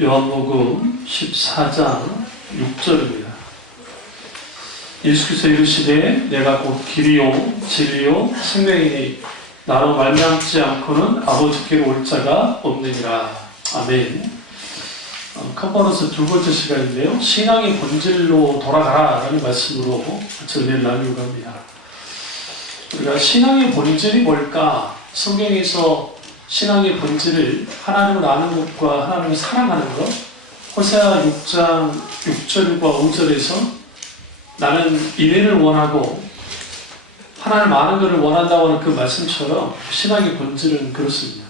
요한복음 14장 6절입니다. 예수께서 이르시되 내가 곧 길이요 진리요 생명이니 나로 말미암지 않고는 아버지께로 올 자가 없느니라. 아멘. 컨퍼런스 두 번째 시간인데요. 신앙의 본질로 돌아가라 라는 말씀으로 전례를 나누려고 합니다. 우리가 신앙의 본질이 뭘까? 성경에서 신앙의 본질을 하나님을 아는 것과 하나님을 사랑하는 것, 호세아 6장 6절과 5절에서 나는 인애를 원하고 하나님 아는 것을 원한다고 하는 그 말씀처럼 신앙의 본질은 그렇습니다.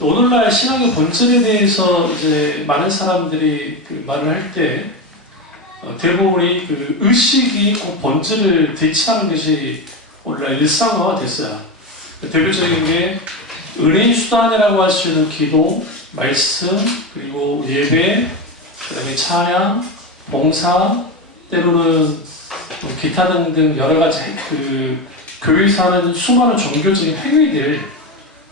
오늘날 신앙의 본질에 대해서 이제 많은 사람들이 그 말을 할 때 대부분이 그 의식이 꼭 본질을 대체하는 것이 오늘날 일상화가 됐어요. 대표적인 게 은혜의 수단이라고 할 수 있는 기도, 말씀, 그리고 예배, 그 다음에 찬양, 봉사, 때로는 기타 등등 여러 가지 그 교회에서 하는 수많은 종교적인 행위들,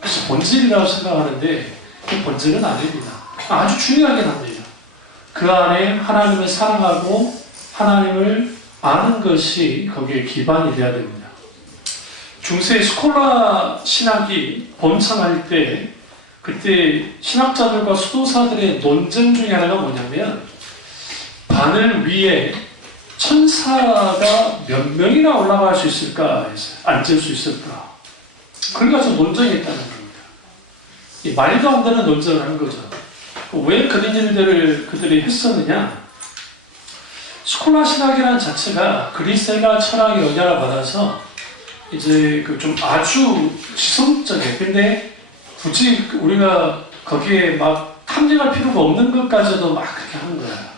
그래서 본질이라고 생각하는데 그 본질은 아닙니다. 아주 중요하긴 합니다. 그 안에 하나님을 사랑하고 하나님을 아는 것이 거기에 기반이 되어야 됩니다. 중세 스콜라 신학이 번창할 때 그때 신학자들과 수도사들의 논쟁 중에 하나가 뭐냐면 바늘 위에 천사가 몇 명이나 올라갈 수 있을까 해서 앉을 수 있을까 그걸 가지고 논쟁했다는 겁니다. 말도 안 되는 논쟁을 한 거죠. 왜 그런 일들을 그들이 했었느냐? 스콜라 신학이라는 자체가 그리스가 철학의 영향을 받아서 이제 그 좀 아주 지성적인, 근데 굳이 우리가 거기에 막 탐닉할 필요가 없는 것까지도 막 그렇게 하는 거야.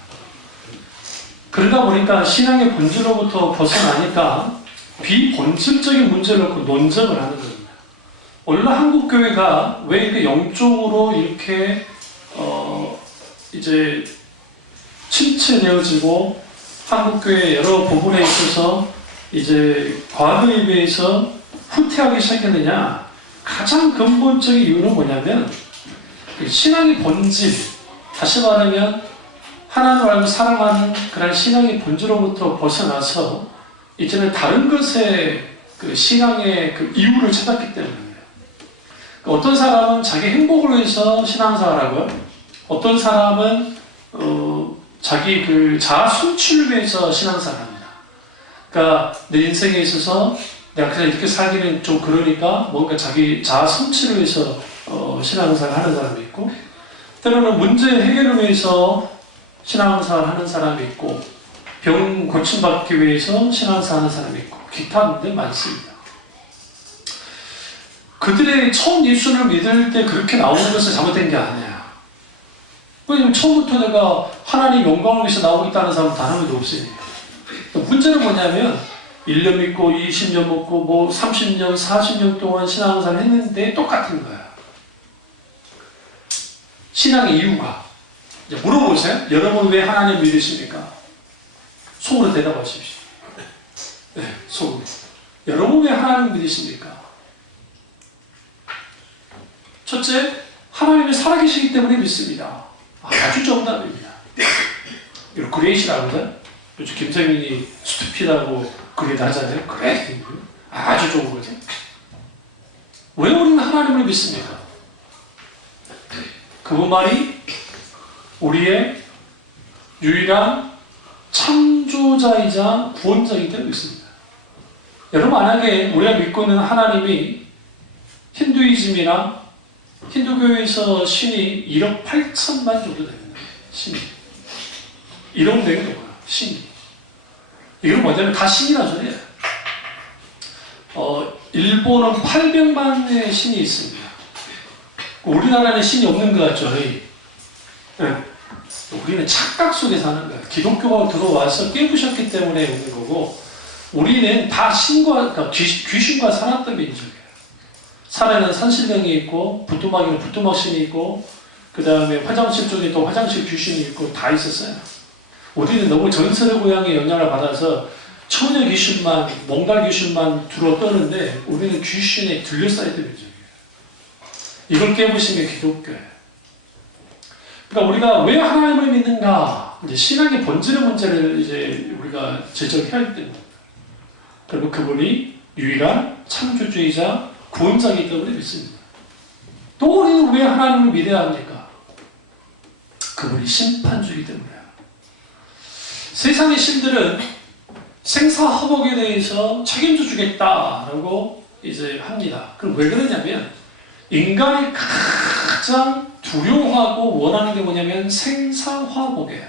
그러다 보니까 신앙의 본질로부터 벗어나니까 비본질적인 문제를 놓고 논쟁을 하는 겁니다. 오늘날 한국교회가 왜 이렇게 영적으로 이렇게 이제 침체되어지고 한국교회 여러 부분에 있어서 이제 과거에 비해서 후퇴하기 시작했느냐? 가장 근본적인 이유는 뭐냐면 신앙의 본질, 다시 말하면 하나님을 알고 사랑하는 그런 신앙의 본질로부터 벗어나서 이제는 다른 것에 그 신앙의 그 이유를 찾았기 때문입니다. 어떤 사람은 자기 행복을 위해서 신앙생활하고요. 어떤 사람은 자기 그 자아 성취를 위해서 신앙생활합니다. 그러니까 내 인생에 있어서 내가 그냥 이렇게 살기는 좀 그러니까 뭔가 자기 자아 성취를 위해서 신앙생활을 하는 사람이 있고, 때로는 문제 해결을 위해서 신앙생활을 하는 사람이 있고, 병 고침받기 위해서 신앙생활을 하는 사람이 있고, 기타 문제 많습니다. 그들의 처음 예수를 믿을 때 그렇게 나오는 것은 잘못된 게 아니야. 왜냐면 처음부터 내가 하나님 영광을 위해서 나오고 있다는 사람은 단 한 명도 없으니까. 문제는 뭐냐면 1년 믿고 20년 먹고 뭐 30년 40년 동안 신앙생활을 했는데 똑같은 거야. 신앙의 이유가 이제 물어보세요. 여러분 왜 하나님 믿으십니까? 속으로 대답하십시오. 네, 속으로. 여러분 왜 하나님 믿으십니까? 첫째, 하나님이 살아계시기 때문에 믿습니다. 아주 정답입니다. 이걸 그레이시라고 하죠. 요즘 김정민이 스투피드하고 그게 나잖아요. 그래? 아주 좋은 거지. 왜 우리는 하나님을 믿습니까? 그분만이 우리의 유일한 창조자이자 구원자이기 때문에 믿습니다. 여러분 만약에 우리가 믿고 있는 하나님이 힌두이즘이나 힌두교에서 신이 1억 8천만 정도 됩니다. 신이. 1억 되는 거예요. 신이. 이건 뭐냐면 다 신이라는 소리예요. 일본은 800만의 신이 있습니다. 우리나라는 신이 없는 것 같죠? 네. 우리는 착각 속에 사는 거예요. 기독교가 들어와서 깨부셨기 때문에 없는 거고, 우리는 다 신과, 그러니까 귀신과 살았던 민족이에요. 산에는 산신령이 있고, 부뚜막에는 부뚜막신이 있고, 그 다음에 화장실 쪽에 또 화장실 귀신이 있고, 다 있었어요. 우리는 너무 전설의 고향의 영향을 받아서 처녀 귀신만, 몽달 귀신만 들어 떠는데 우리는 귀신에 둘러싸여 있는 민족이에요. 이걸 깨부신 게 기독교예요. 그러니까 우리가 왜 하나님을 믿는가? 이제 신앙의 본질의 문제를 이제 우리가 지적해야 됩니다. 그리고 그분이 유일한 창조주이자 구원자이기 때문에 믿습니다. 또 우리는 왜 하나님을 믿어야 합니까? 그분이 심판주이기 때문에요. 세상의 신들은 생사화복에 대해서 책임져 주겠다라고 이제 합니다. 그럼 왜 그러냐면 인간이 가장 두려워하고 원하는 게 뭐냐면 생사화복이에요.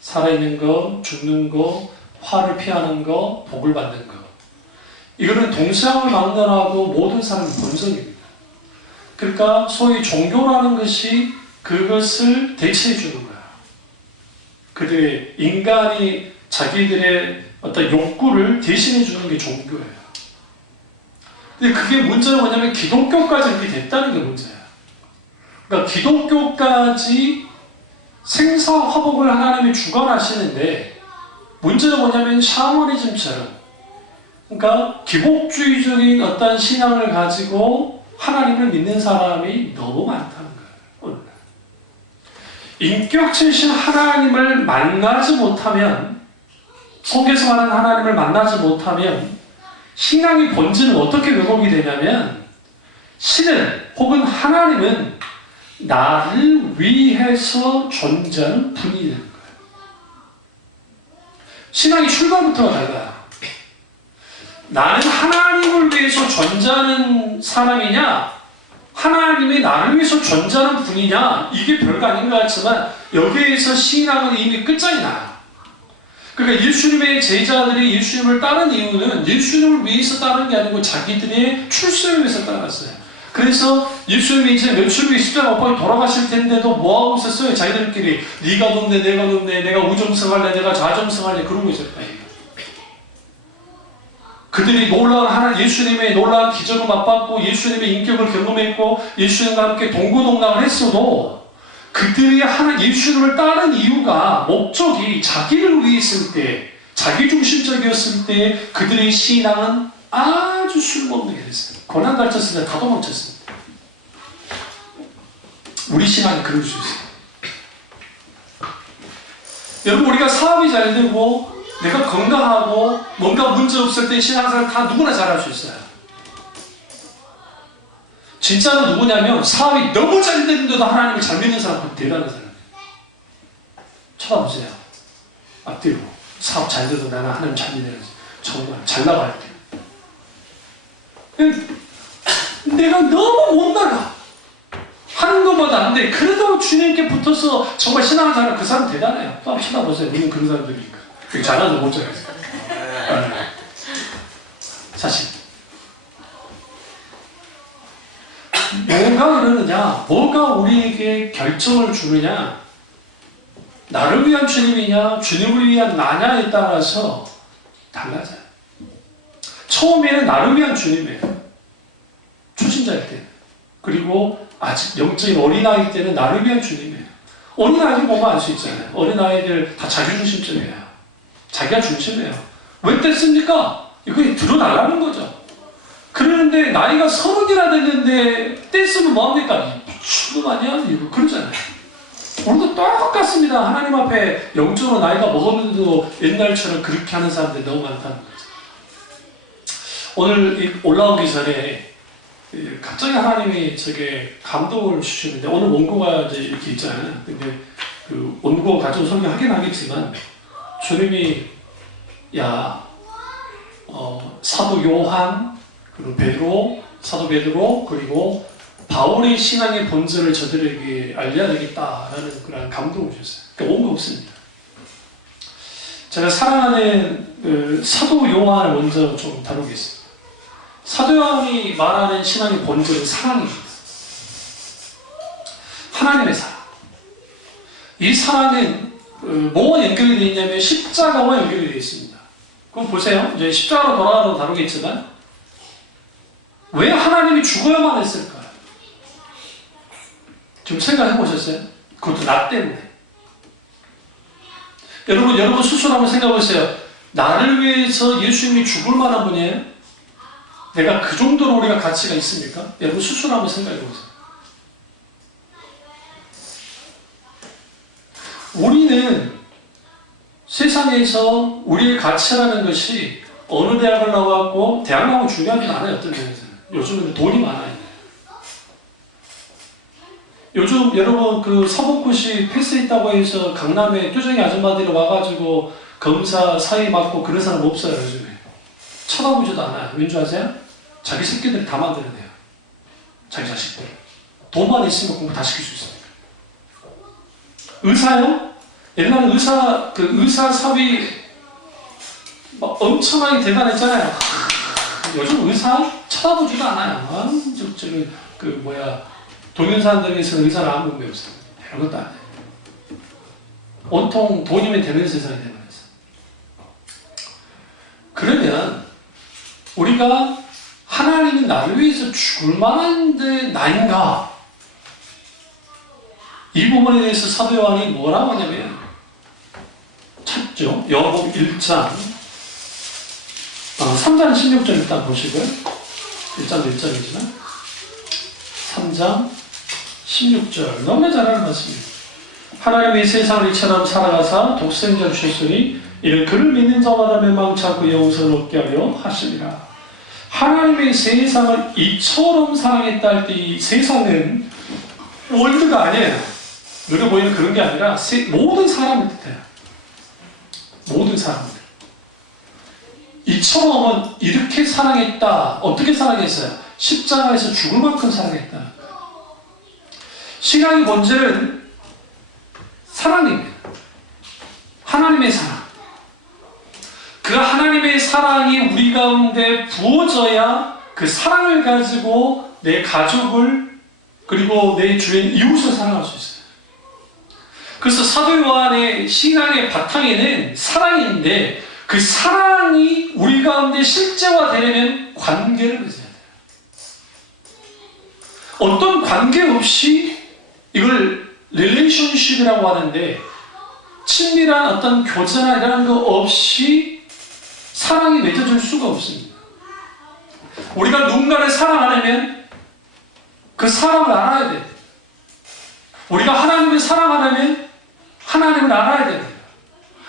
살아있는 거, 죽는 거, 화를 피하는 거, 복을 받는 거. 이거는 동시함을 막론하고 모든 사람의 본성입니다. 그러니까 소위 종교라는 것이 그것을 대체해 주는 거야. 그들의 인간이 자기들의 어떤 욕구를 대신해 주는 게 종교예요. 근데 그게 문제는 뭐냐면 기독교까지 이렇게 됐다는 게 문제야. 그러니까 기독교까지 생사화복을 하나님이 주관하시는데 문제는 뭐냐면 샤머니즘처럼, 그러니까 기복주의적인 어떤 신앙을 가지고 하나님을 믿는 사람이 너무 많다는 거예요. 인격체신 하나님을 만나지 못하면, 속에서 말하는 하나님을 만나지 못하면 신앙의 본질은 어떻게 왜곡이 되냐면 신은 혹은 하나님은 나를 위해서 존재하는 분이 되는 거예요. 신앙의 출발부터가 달라요. 나는 하나님을 위해서 존재하는 사람이냐, 하나님이 나를 위해서 존재하는 분이냐, 이게 별거 아닌 것 같지만 여기에서 신앙은 이미 끝장이 나요. 그러니까 예수님의 제자들이 예수님을 따른 이유는 예수님을 위해서 따른 게 아니고 자기들의 출세를 위해서 따랐어요. 그래서 예수님이 이제 며칠 후에 십자가 못 박혀 돌아가실 텐데도 뭐하고 있었어요? 자기들끼리 네가 돕네, 내가 돕네, 내가 우정성할래, 내가 좌정성할래, 그러고 있었다. 그들이 놀라운 예수님의 놀라운 기적을 맛봤고 예수님의 인격을 경험했고 예수님과 함께 동고동락을 했어도 그들이 예수님을 따른 이유가, 목적이 자기를 위했을 때, 자기중심적이었을 때 그들의 신앙은 아주 쓸모없는 게 됐어요. 고난 닥쳤을 때 다 도망쳤습니다. 우리 신앙이 그럴 수 있어요. 여러분, 우리가 사업이 잘 되고 내가 건강하고 뭔가 문제 없을 때 신앙생활 다 누구나 잘할 수 있어요. 진짜로 누구냐면 사업이 너무 잘 되는데도 하나님을 잘 믿는 사람은 대단한 사람이에요. 쳐다보세요. 앞뒤로. 사업 잘 돼도 나는 하나님 잘 믿어야지. 정말 잘 나갈 때. 내가 너무 못 나가. 하는 것보다 안 돼. 그래도 주님께 붙어서 정말 신앙을 잘하는 그 사람 대단해요. 또 한번 쳐다보세요. 우리는 그런 사람들이니까. 되게 잘하는 못 잘했어요. 사실. 뭐가 그러느냐, 뭐가 우리에게 결정을 주느냐, 나를 위한 주님이냐, 주님을 위한 나냐에 따라서 달라져요. 처음에는 나를 위한 주님이에요. 초신자일 때. 그리고 아직 영적인 어린아이일 때는 나를 위한 주님이에요. 어린아이들 보면 알 수 있잖아요. 어린아이들 다 자기중심적이에요. 자기가 중심이에요. 왜 뗐습니까? 이거 드러나라는 거죠. 그러는데 나이가 30이나 됐는데 뗐으면 뭐합니까? 미친놈 아니야? 이거 그러잖아요. 우리도 똑같습니다. 하나님 앞에 영적으로 나이가 먹었는데도 옛날처럼 그렇게 하는 사람들이 너무 많다는 거죠. 오늘 올라오기 전에 갑자기 하나님이 저게 감동을 주시는데, 오늘 원고가 이제 이렇게 있잖아요. 근데 그 원고 가지고 설명하긴 하겠지만 주님이 사도 요한, 그리고 베드로, 사도 베드로, 그리고 바울의 신앙의 본질을 저들에게 알려야 되겠다라는 그런 감동을 주셨어요. 그러니까 온 거 없습니다. 제가 사랑하는 사도 요한을 먼저 좀 다루겠습니다. 사도 요한이 말하는 신앙의 본질은 사랑입니다. 하나님의 사랑. 이 사랑은 뭐와 연결이 되어 있냐면 십자가와 연결이 되어 있습니다. 그럼 보세요. 이제 십자가로 돌아가도 다루겠지만 왜 하나님이 죽어야만 했을까요? 좀 생각해 보셨어요? 그것도 나 때문에. 여러분 스스로 한번 생각해 보세요. 나를 위해서 예수님이 죽을 만한 분이에요? 내가 그 정도로 우리가 가치가 있습니까? 여러분 스스로 한번 생각해 보세요. 우리는 세상에서 우리의 가치라는 것이 어느 대학을 나와갖고 대학 나오면 중요하진 않아요. 어떤 면에서는. 요즘은 돈이 많아요. 요즘 여러분 그 서북구시 패스했다고 해서 강남에 뚜정이 아줌마들이 와가지고 검사 사회 맡고 그런 사람 없어요. 요즘에. 쳐다보지도 않아요. 왠 줄 아세요? 자기 새끼들 다 만들어내요. 자기 자식들. 돈만 있으면 공부 다 시킬 수 있습니다. 의사요? 옛날에 의사 사위 막 엄청나게 대단했잖아요. 요즘 의사 쳐다보지도 않아요. 동영상들에서는 의사는 아무 의미 없어요. 별것도 안 해요. 온통 돈이면 되는 세상이 되어버렸어요. 그러면 우리가 하나님이 나를 위해서 죽을 만한데 나인가? 이 부분에 대해서 사도 요한이 뭐라고 하냐면 찾죠. 요한복음 1장 3장 16절 일단 보시고요. 1장 1절이지만 3장 16절 너무나 잘하는 말씀입니다. 하나님이 세상을 이처럼 살아가사 독생자 주셨으니 이는 그를 믿는 자마다 멸망치 않고 영생을 얻게 하려 하심이라. 하나님의 세상을 이처럼 사랑했다 할 때 이 세상은 월드가 아니에요. 눈에 보이는 그런 게 아니라 모든 사람을 뜻해요. 모든 사람들. 이처럼은 이렇게 사랑했다. 어떻게 사랑했어요? 십자가에서 죽을 만큼 사랑했다. 신앙의 본질은 사랑입니다. 하나님의 사랑. 그 하나님의 사랑이 우리 가운데 부어져야 그 사랑을 가지고 내 가족을 그리고 내 주변 이웃을 사랑할 수 있어요. 그래서 사도 요한의 신앙의 바탕에는 사랑인데 그 사랑이 우리 가운데 실제화되려면 관계를 맺어야 돼요. 어떤 관계 없이 이걸 릴레이션십이라고 하는데 친밀한 어떤 교제나 이런 거 없이 사랑이 맺어질 수가 없습니다. 우리가 누군가를 사랑하려면 그 사람을 알아야 돼요. 우리가 하나님을 사랑하려면 하나님을 알아야 돼요.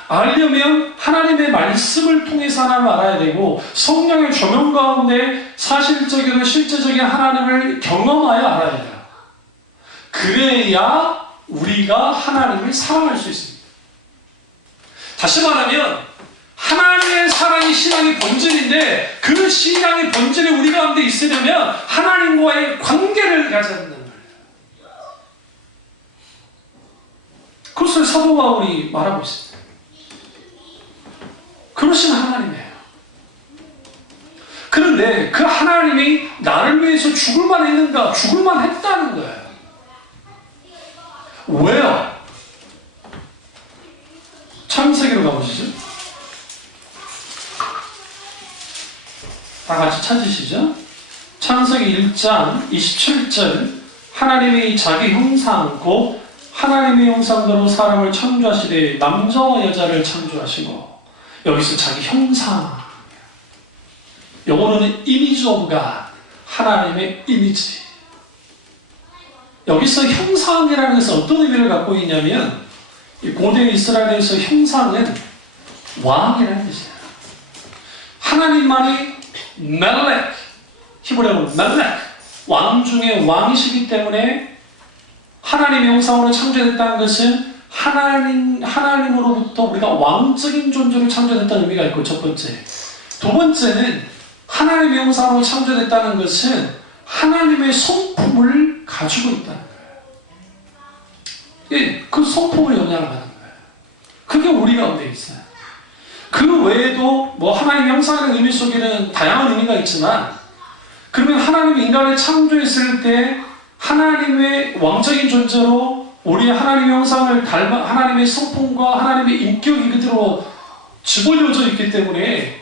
알려면 하나님의 말씀을 통해서 하나님을 알아야 되고 성령의 조명 가운데 사실적이고 실제적인 하나님을 경험하여 알아야 돼요. 그래야 우리가 하나님을 사랑할 수 있습니다. 다시 말하면 하나님의 사랑이 신앙의 본질인데 그 신앙의 본질이 우리 가운데 있으려면 하나님과의 관계를 가져야 된다는 거예요. 그것을 사도 바울이 말하고 있습니다. 그러신 하나님이에요. 그런데 그 하나님이 나를 위해서 죽을만 했는가? 죽을만 했다는 거예요. 왜요? 창세기로 가보시죠. 다 같이 찾으시죠. 창세기 1장 27절 하나님이 자기 형상 곧 하나님의 형상대로 사람을 창조하시되 남자와 여자를 창조하시고 여기서 자기 형상 영어로는 image of God 하나님의 이미지 여기서 형상이라는 것은 어떤 의미를 갖고 있냐면 고대 이스라엘에서 형상은 왕이라는 뜻이에요. 하나님만이 멜렉 히브리어로 멜렉 왕 중에 왕이시기 때문에 하나님의 형상으로 창조됐다는 것은 하나님으로부터 우리가 왕적인 존재로 창조됐다는 의미가 있고 첫 번째. 두 번째는 하나님의 형상으로 창조됐다는 것은 하나님의 성품을 가지고 있다는 거예요. 그 성품을 영향을 받는 거예요. 그게 우리 가운데 있어요. 그 외에도 뭐 하나님의 형상의 의미 속에는 다양한 의미가 있지만 그러면 하나님이 인간을 창조했을 때 하나님의 왕적인 존재로 우리 하나님의 형상을 닮아 하나님의 성품과 하나님의 인격이 그대로 집어넣어져 있기 때문에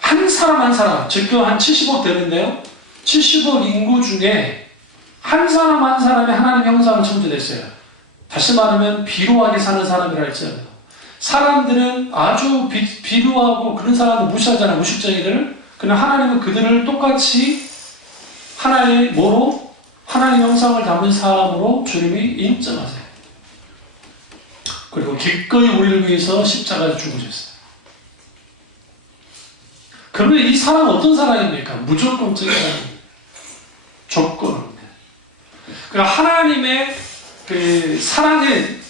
한 사람 한 사람, 즉 한 70억 되는데요. 70억 인구 중에 한 사람 한 사람이 하나님의 형상을 창조됐어요. 다시 말하면 비루하게 사는 사람이라 했잖아요. 사람들은 아주 비루하고 그런 사람들 무시하잖아요. 무식쟁이들. 그러나 하나님은 그들을 똑같이 하나의 뭐로? 하나님의 형상을 담은 사람으로 주님이 인정하세요. 그리고 기꺼이 우리를 위해서 십자가에 죽으셨어요. 그러면 이 사랑은 어떤 사랑입니까? 무조건적인 사랑입니다. 조건입니다. 그러니까 하나님의 그 사랑은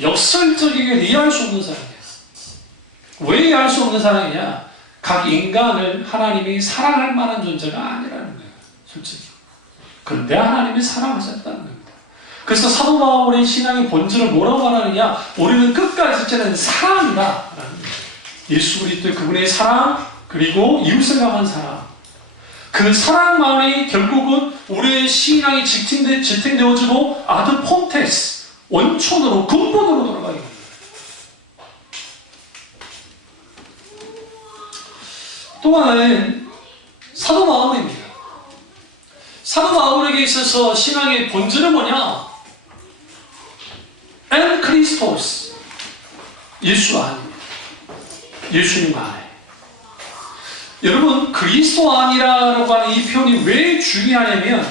역설적이게 이해할 수 없는 사랑이에요. 왜 이해할 수 없는 사랑이냐? 각 인간을 하나님이 사랑할 만한 존재가 아니라는 거예요. 솔직히. 그런데 하나님이 사랑하셨다는 겁니다. 그래서 사도 바울의 신앙의 본질을 뭐라고 말하느냐? 우리는 끝까지 지는 사랑이다. 예수 그리스도의 그분의 사랑, 그리고 이웃을 향한 사랑. 그 사랑만이 결국은 우리의 신앙이 지탱되어지고 아드 폰테스, 원천으로, 근본으로 돌아가게 됩니다. 또 하나는 사도 바울입니다. 사도 바울에게 있어서 신앙의 본질은 뭐냐? 엔 크리스토스, 예수 안입니다. 예수님 안에. 여러분, 그리스도 안이라고 하는 이 표현이 왜 중요하냐면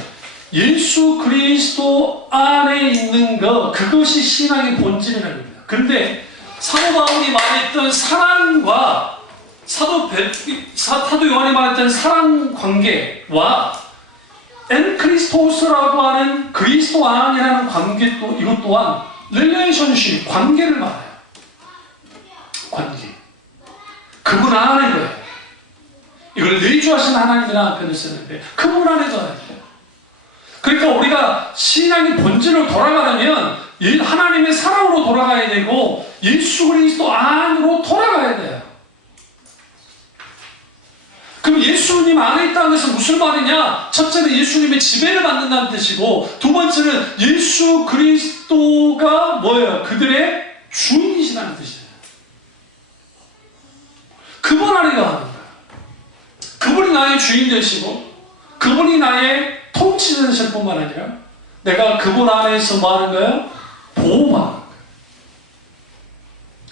예수 그리스도 안에 있는 것, 그것이 신앙의 본질이라는 겁니다. 그런데 사도 바울이 말했던 사랑과 사도 요한이 말했던 사랑 관계와 엔 크리스토스라고 하는 그리스도 안이라는 관계, 이것 또한 릴레이션십, 관계를 말해요. 관계. 그분 안에 거예요. 이걸 내주하신 하나님이라는 표현을 쓰는데 그분 안에 거예요. 그러니까 우리가 신앙의 본질로 돌아가려면 하나님의 사랑으로 돌아가야 되고 예수 그리스도 안으로 돌아가야 돼요. 그럼 예수님 안에 있다는 것은 무슨 말이냐? 첫째는 예수님의 지배를 받는다는 뜻이고, 두 번째는 예수 그리스도가 뭐예요? 그들의 주인이시라는 뜻이에요. 그분 안에 가는 거예요. 그분이 나의 주인 되시고 그분이 나의 통치 되실 뿐만 아니라 내가 그분 안에서 뭐 하는 거예요? 보호받는 거예요.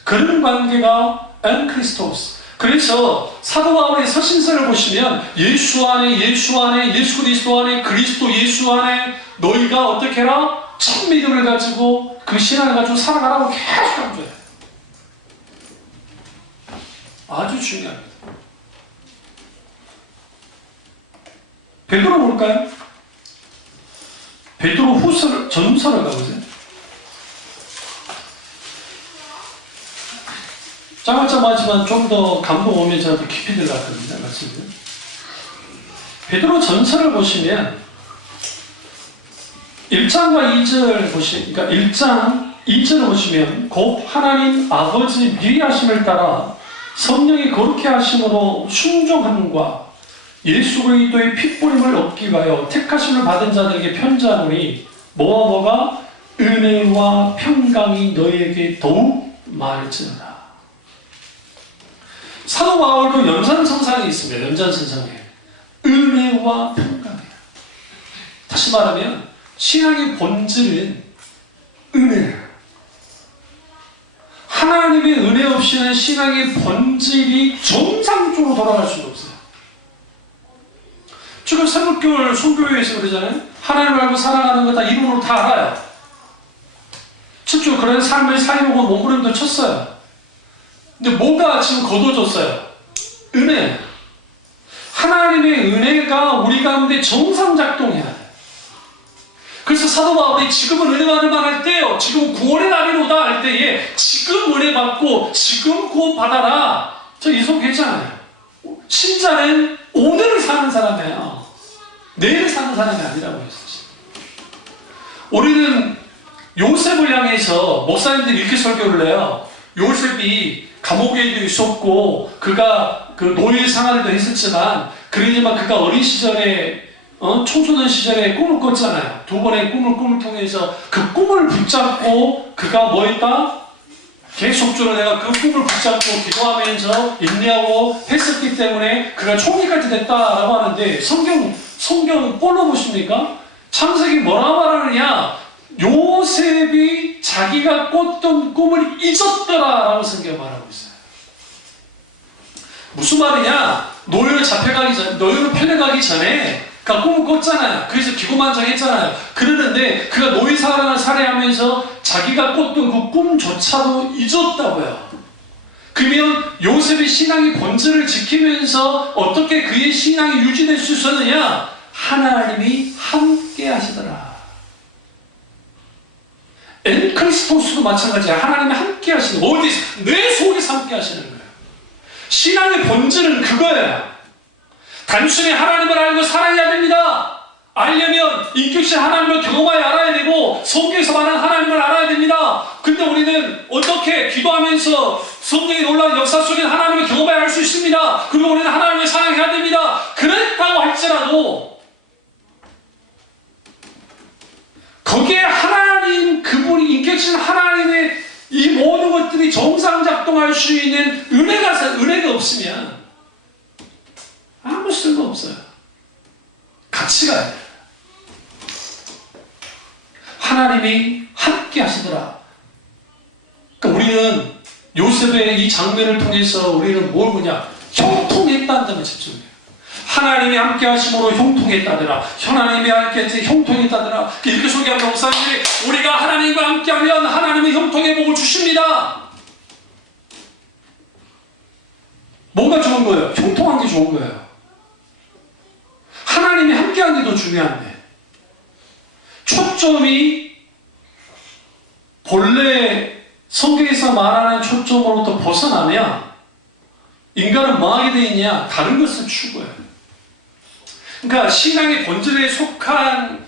그런 관계가 엔 크리스토스. 그래서 사도 바울의 서신서를 보시면 예수 안에 예수 그리스도 안에 그리스도 예수 안에 너희가 어떻게 해라? 참 믿음을 가지고 그 신앙을 가지고 살아가라고 계속 강조해요. 아주 중요합니다. 베드로 볼까요? 베드로 후서 전서를 가보세요. 짜마짜마하지만 좀 더 감동 오면 저도 깊이 들어갔거든요. 말씀을. 베드로 전서를 보시면 1장과 2절 그러니까 1장 2절을 보시면 곧 하나님 아버지 미리하심을 따라 성령이 거룩해 하심으로 순종함과 예수 그리스도의 핏부림을 얻기 위하여 택하심을 받은 자들에게 편지하노니 뭐가 은혜와 평강이 너희에게 더욱 많을지어다. 사도 바울도 연산성상이 있습니다. 연산성상에 은혜와 평강이에요. 다시 말하면 신앙의 본질은 은혜예요. 하나님의 은혜 없이는 신앙의 본질이 정상적으로 돌아갈 수가 없어요. 지금 새벽교회 송교회에서 그러잖아요. 하나님을 알고 살아가는 거 다 이론으로 다 알아요. 실제로 그런 삶을 살려고 몸부림도 쳤어요. 근데 뭐가 지금 거둬졌어요? 은혜. 하나님의 은혜가 우리 가운데 정상작동해야 돼요. 그래서 사도 바울이 지금은 은혜 받을 만할 때요. 지금 구원의 날이로다 할 때에 지금 은혜 받고 지금 구원 받아라. 저 이속했잖아요. 신자는 오늘을 사는 사람이에요. 내일을 사는 사람이 아니라고 했었어요. 우리는 요셉을 향해서 목사님들이 이렇게 설교를 해요. 요셉이 감옥에도 있었고 그가 그 노예 생활도 했었지만 그러지만 그가 어린 시절에 청소년 시절에 꿈을 꿨잖아요. 두 번의 꿈을 통해서 그 꿈을 붙잡고 그가 뭐 했다? 계속적으로 내가 그 꿈을 붙잡고 기도하면서 인내하고 했었기 때문에 그가 총리까지 됐다라고 하는데 성경 볼로 보십니까? 창세기 뭐라 말하느냐? 요셉이 자기가 꿨던 꿈을 잊었더라라고 성경 말하고 있어요. 무슨 말이냐? 노예로 팔려가기 전에 그러니까 꿈을 꿨잖아요. 그래서 기고만장했잖아요. 그러는데 그가 노예사랑을 살해하면서 자기가 꿨던 그 꿈조차도 잊었다고요. 그러면 요셉의 신앙의 본질을 지키면서 어떻게 그의 신앙이 유지될 수 있었느냐? 하나님이 함께 하시더라. 엔크리스토스도 마찬가지야. 하나님이 함께 하시는 거예요. 어디서? 내 속에서 함께 하시는 거예요. 신앙의 본질은 그거예요. 단순히 하나님을 알고 살아야 됩니다. 알려면 인격신 하나님을 경험하여 알아야 되고 성경에서 말하는 하나님을 알아야 됩니다. 근데 우리는 어떻게 기도하면서 성령의 놀라운 역사 속에 하나님을 경험하여 알 수 있습니다. 그리고 우리는 하나님을 사랑해야 됩니다. 그랬다고 할지라도 거기에 하나님, 그분이 인격신 하나님의 이 모든 것들이 정상작동할 수 있는 은혜가 없으면 아무 쓸모 없어요. 같이 가야 돼요. 하나님이 함께 하시더라. 그러니까 우리는 요셉의 이 장면을 통해서 우리는 뭘 보냐? 형통했다는 점에 집중해요. 하나님이 함께 하심으로 형통했다더라. 하나님이 함께 했지 형통했다더라. 이렇게 소개하는 목사님들이 우리가 하나님과 함께하면 하나님의 형통의 복을 주십니다. 뭐가 좋은 거예요? 형통한 게 좋은 거예요. 하나님이 함께하는 게 더 중요한데 초점이 본래 성경에서 말하는 초점으로부터 벗어나면 인간은 뭐 하게 되어 있냐? 다른 것을 추구해요. 그러니까 신앙의 본질에 속한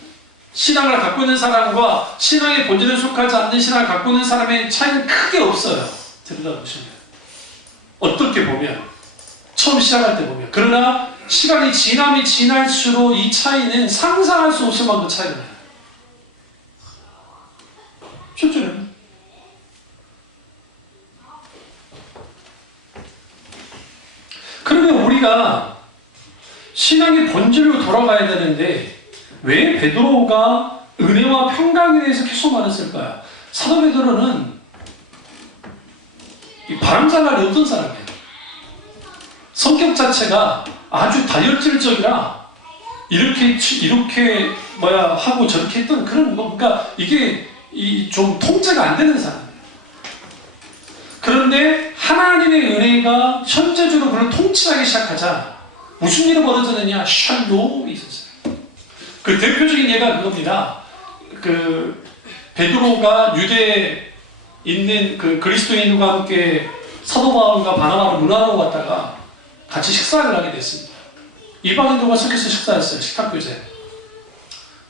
신앙을 갖고 있는 사람과 신앙의 본질에 속하지 않는 신앙을 갖고 있는 사람의 차이는 크게 없어요. 들여다보시면. 어떻게 보면 처음 시작할 때 보면. 그러나 시간이 지나면 지날수록 이 차이는 상상할 수 없을 만큼 차이가 나요. 실제로. 그러면 우리가 신앙의 본질로 돌아가야 되는데 왜 베드로가 은혜와 평강에 대해서 계속 말했을까요? 사도 베드로는 바람잘날이 없던 사람이에요. 성격 자체가 아주 다혈질적이라 이렇게 하고 저렇게 했던 그런 거, 그러니까 이게 좀 통제가 안 되는 사람이에요. 그런데 하나님의 은혜가 현재적으로 그를 통치하기 시작하자 무슨 일이 벌어졌느냐? 샬롬이 있었어요. 그 대표적인 예가 그겁니다. 그 베드로가 유대에 있는 그 그리스도인과 함께 사도 바울과 바나바를 문화로 갔다가 같이 식사를 하게 됐습니다. 이방인들과 섞여서 식사했어요. 식탁교제.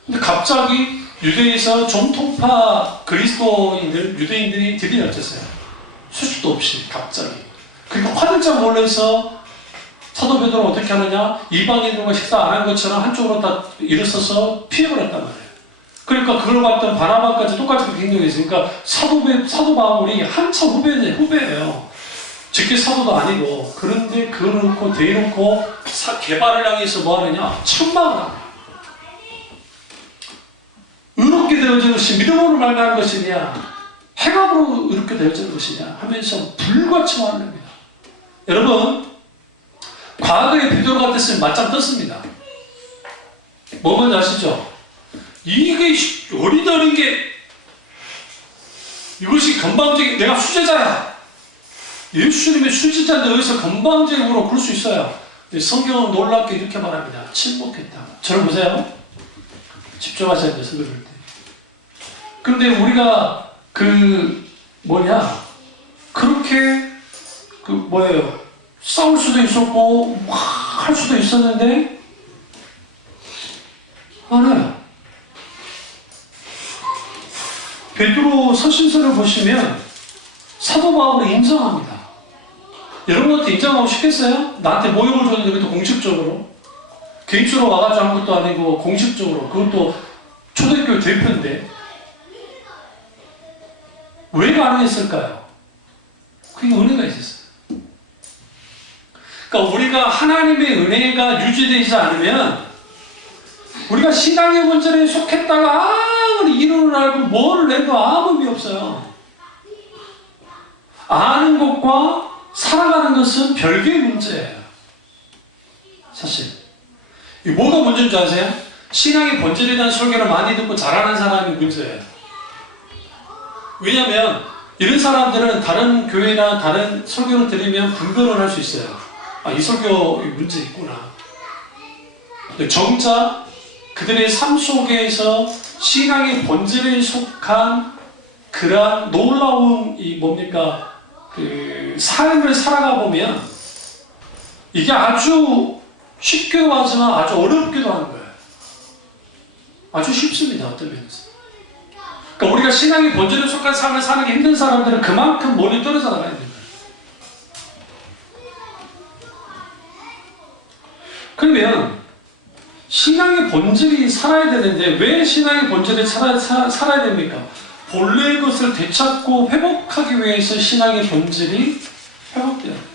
근데 갑자기 유대에서 정통파 그리스도인들, 유대인들이 들이닥쳤어요. 수식도 없이 갑자기. 그러니까 화들짝 놀라서 사도 베드로는 어떻게 하느냐? 이방인들과 식사 안 한 것처럼 한쪽으로 다 일어서서 피해버렸단 말이에요. 그러니까 그걸 봤던 바나바까지 똑같이 그렇게 행동했어요. 그러니까 사도 바울이 한참 후배예요. 직계 사도도 아니고. 그런데 그걸 놓고 대놓고 개발을 향해서 뭐 하느냐? 천막을 합니다. 의롭게 되어진 것이 믿음으로 말미암은 것이냐? 행함으로 이렇게 되어진 것이냐? 하면서 불같이 말합니다. 여러분, 과거에 베드로 같았으면 맞짱 떴습니다. 뭐 뭔지 아시죠? 이게 어리더린 게 이것이 건방지게 내가 수제자야. 예수님의 수제자인데 여기서 건방지게로 그럴 수 있어요. 성경은 놀랍게 이렇게 말합니다. 침묵했다. 저를 보세요. 집중하셔야 돼요. 설교를 할 때. 그런데 우리가 그렇게 싸울 수도 있었고 막 할 수도 있었는데 알아요. 베드로 서신서를 보시면 사도 바울을 인정합니다. 여러분한테 인정하고 싶겠어요? 나한테 모욕을 줬는데 그것도 공식적으로 개인적으로 와가지고 한 것도 아니고 공식적으로, 그것도 초대교회 대표인데 왜 가능했을까요? 그게 은혜가 있었어요. 그러니까 우리가 하나님의 은혜가 유지되지 않으면 우리가 신앙의 본질에 속했다가 아무리 이론을 알고 뭐를 해도 아무 의미 없어요. 아는 것과 살아가는 것은 별개의 문제예요. 사실 이 뭐가 문제인 줄 아세요? 신앙의 본질에 대한 설교를 많이 듣고 잘하는 사람이 문제예요. 왜냐하면 이런 사람들은 다른 교회나 다른 설교를 들으면 분별을 할 수 있어요. 아, 이 설교 문제 있구나. 정작 그들의 삶 속에서 신앙의 본질에 속한 그러한 놀라운 삶을 살아가 보면 이게 아주 쉽기도 하지만 아주 어렵기도 하는 거예요. 아주 쉽습니다. 어떤 면에서. 그러니까 우리가 신앙의 본질에 속한 삶을 사는 게 힘든 사람들은 그만큼 멀리 떨어져 나가야 됩니다. 그러면 신앙의 본질이 살아야 되는데 왜 신앙의 본질이 살아야 됩니까? 본래의 것을 되찾고 회복하기 위해서 신앙의 본질이 회복돼야 돼요.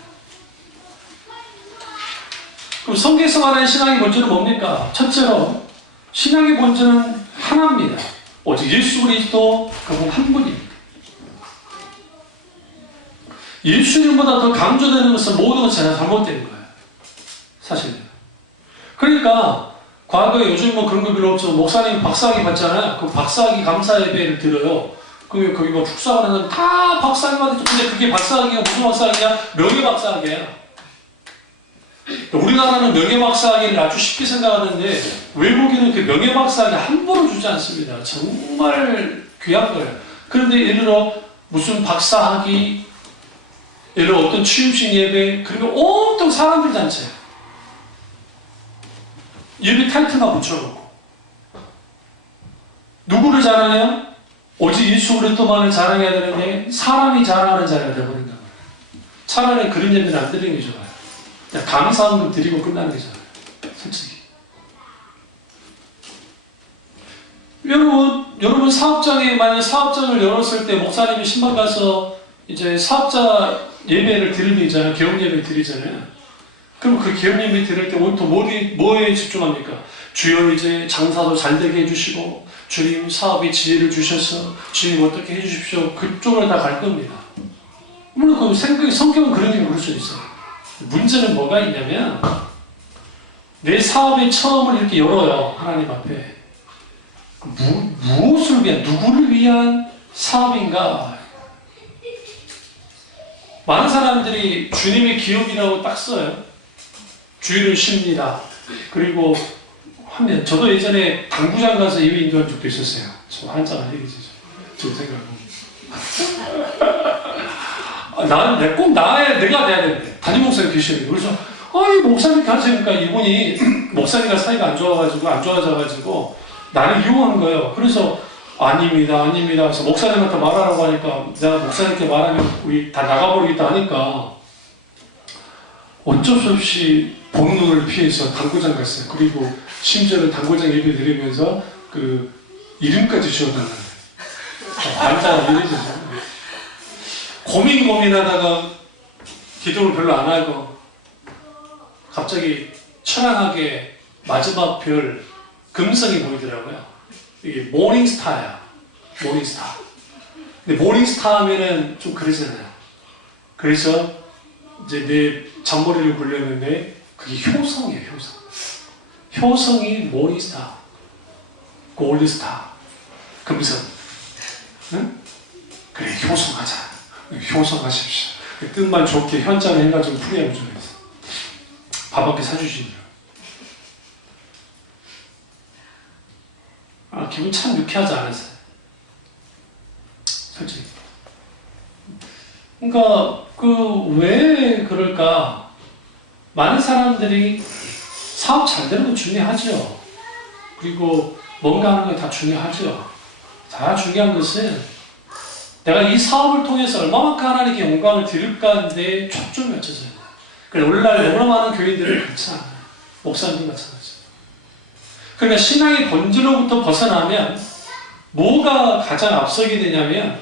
그럼 성경에서 말하는 신앙의 본질은 뭡니까? 첫째로 신앙의 본질은 하나입니다. 오직 예수 그리스도 그분 한 분입니다. 예수님보다 더 강조되는 것은 모든 것이 잘못된 거예요. 사실은. 그러니까 과거에 요즘 그런 거 별로 없죠. 목사님 박사학위 받잖아요. 그 박사학위 감사 예배를 들어요. 그러면 거기 축사하는 사람 다 박사학위 받았죠. 근데 그게 박사학위가 무슨 박사학위야? 명예박사학위야. 우리나라는 명예박사학위를 아주 쉽게 생각하는데 외국인은 그 명예박사학위 함부로 주지 않습니다. 정말 귀한 거예요. 그런데 예를 들어 무슨 박사학위, 예를 들어 어떤 취임식 예배, 그러면 온통 사람들 단체 예배 타이틀만 붙여놓고 누구를 자랑해요? 오직 예수 그리스도만을 자랑해야 되는데 사람이 자랑하는 자리가 되어버린단 말이에요. 차라리 그런 예배는 안 드리는 게 좋아요. 그냥 감사함을 드리고 끝나는 게 좋아요. 솔직히. 여러분 사업장에 만약 사업장을 열었을 때 목사님이 신방 가서 이제 사업자 예배를 드리잖아요. 개업 예배 드리잖아요. 그럼 그 기업 예배 드릴 때 온통 뭐에 집중합니까? 주여 이제 장사도 잘 되게 해주시고 주님 사업에 지혜를 주셔서 주님 어떻게 해주십시오. 그쪽으로 다 갈 겁니다. 물론 그 성격은 그런 게 그럴 수 있어요. 문제는 뭐가 있냐면 내 사업의 처음을 이렇게 열어요. 하나님 앞에. 무엇을 위한, 누구를 위한 사업인가? 많은 사람들이 주님의 기업이라고 딱 써요. 주일을 쉽니다. 그리고 하면 저도 예전에 당구장 가서 예배 인도한 적도 있었어요. 저 한잔 얘기죠. 제 생각은. 꼭 내가 돼야 되는데 담임 목사님 계시는데 그래서 이 목사님께 하시니까 이분이 목사님과 사이가 안 좋아져가지고 나를 이용하는 거예요. 그래서 아닙니다. 그래서 목사님한테 말하라고 하니까 내가 목사님께 말하면 우리 다 나가버리겠다 하니까 어쩔 수 없이 보는 눈을 피해서 당구장 갔어요. 그리고 심지어는 당구장 예배 드리면서 그 이름까지 지어달라는 환자가 이러죠. 고민하다가 기도를 별로 안 하고 갑자기 처량하게 마지막 별 금성이 보이더라고요. 이게 모닝스타야. 모닝스타. 근데 모닝스타 하면은 좀 그러잖아요. 그래서 이제 내 잔머리를 굴렸는데 그게 효성이에요. 효성이 모닝스타, 골드스타, 금성. 응? 그래 효성하자. 효성하십시오. 뜻만 좋게 현장을 해가지고 풀이하고 좀 했어. 밥 한 끼 사주시더라고요. 기분 참 유쾌하지 않았어요. 솔직히. 그러니까 왜 그럴까? 많은 사람들이 사업 잘 되는 거 중요하죠. 그리고 뭔가 하는 거 다 중요하죠. 다 중요한 것은 내가 이 사업을 통해서 얼마만큼 하나님께 영광을 드릴까인데 초점이 맞춰져요. 그러니까 오늘날 너무나 많은 교인들은 그렇지 않아요. 목사님 마찬가지. 그러니까 신앙의 본질로부터 벗어나면 뭐가 가장 앞서게 되냐면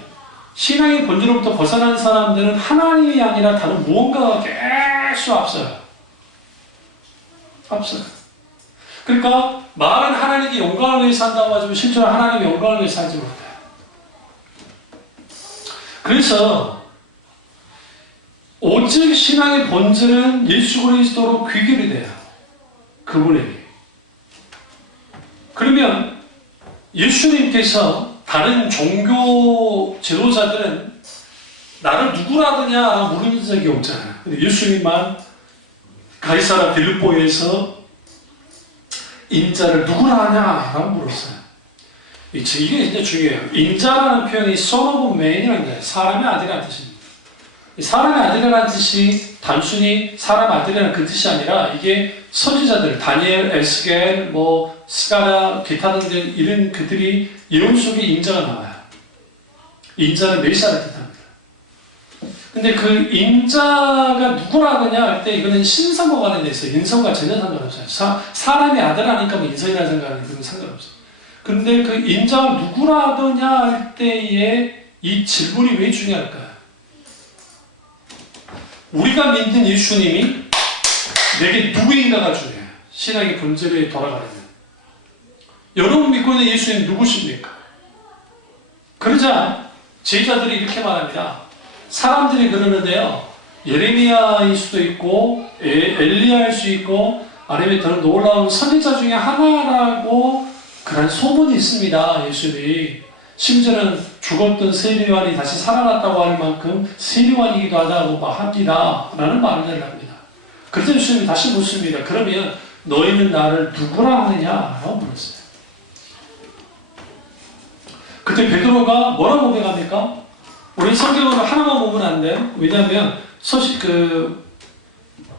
신앙의 본질로부터 벗어난 사람들은 하나님이 아니라 다른 무언가가 계속 앞서요. 그러니까 말은 하나님께 영광을 위해서 한다고 하지만 실제로 하나님의 영광을 위해서 하지 못해요. 그래서 오직 신앙의 본질은 예수 그리스도로 귀결이 돼요. 그분에게. 그러면 예수님께서 다른 종교 지도자들은 나를 누구라 하느냐라고 물은 적이 없잖아요. 근데 예수님만 가이사라 빌립보에서 인자를 누구라 하냐라고 물었어요. 이게 진짜 중요해요. 인자라는 표현이 son of man이라는 거예요. 사람의 아들이라는 뜻입니다. 사람의 아들이라는 뜻이 단순히 사람 아들이라는 그 뜻이 아니라 이게 선지자들, 다니엘, 에스겔, 스가랴, 기타 등등 이런 그들이 예언 속에 인자가 나와요. 인자는 메시아를 뜻합니다. 근데 그 인자가 누구라 하느냐 할 때 이거는 신성과 관련돼 있어요. 인성과 전혀 상관없어요. 사람의 아들 하니까 인성이라는 생각은 그건 상관없어요. 근데 그 인자가 누구라 하느냐 할 때에 이 질문이 왜 중요할까요? 우리가 믿는 예수님이 내게 누구인가가 중요해요. 신앙의 본질에 돌아가려면. 여러분 믿고 있는 예수님 누구십니까? 그러자 제자들이 이렇게 말합니다. 사람들이 그러는데요. 예레미야일 수도 있고 엘리야일 수 있고 아니면 더 놀라운 선지자 중에 하나라고 그런 소문이 있습니다. 예수님이. 심지어는 죽었던 세리완이 다시 살아났다고 할 만큼 세리완이기도 하다고 합니다. 라는 말을 합니다. 그래서 예수님이 다시 묻습니다. 그러면 너희는 나를 누구라 하느냐? 라고 물었어요. 그때 베드로가 뭐라고 고백합니까? 우리 성경으로 하나만 보면 안 돼요. 왜냐하면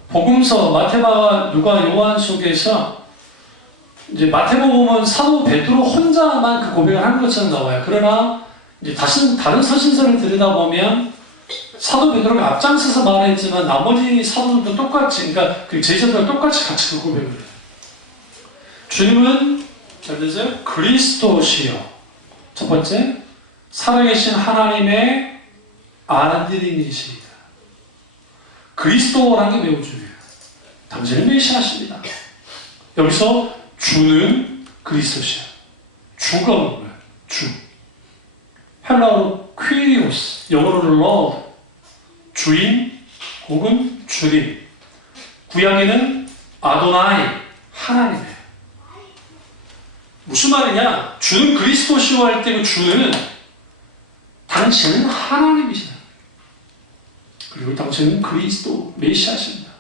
복음서 마태마가 누가 요한 속에서 이제 마태복음은 사도 베드로 혼자만 그 고백을 하는 것처럼 나와요. 그러나 이제 다른 서신서를 들여다보면 사도 베드로가 앞장서서 말했지만 나머지 사도들도 똑같이, 그러니까 그 제자들과 똑같이 같이 그 고백을 해요. 주님은 잘 되세요? 그리스도시요. 첫 번째, 살아계신 하나님의 아들이십니다. 그리스도라는 게 매우 중요해요. 당신은 메시아십니다. 여기서 주는 그리스도시요. 주가 뭐예요? 주. 헬라어로 퀴리오스, 영어로는 Lord, 주인 혹은 주님. 구약에는 아도나이, 하나님이에요. 무슨 말이냐? 주는 그리스도시오 할 때 그 주는 당신은 하나님이시다. 그리고 당신은 그리스도 메시아십니다.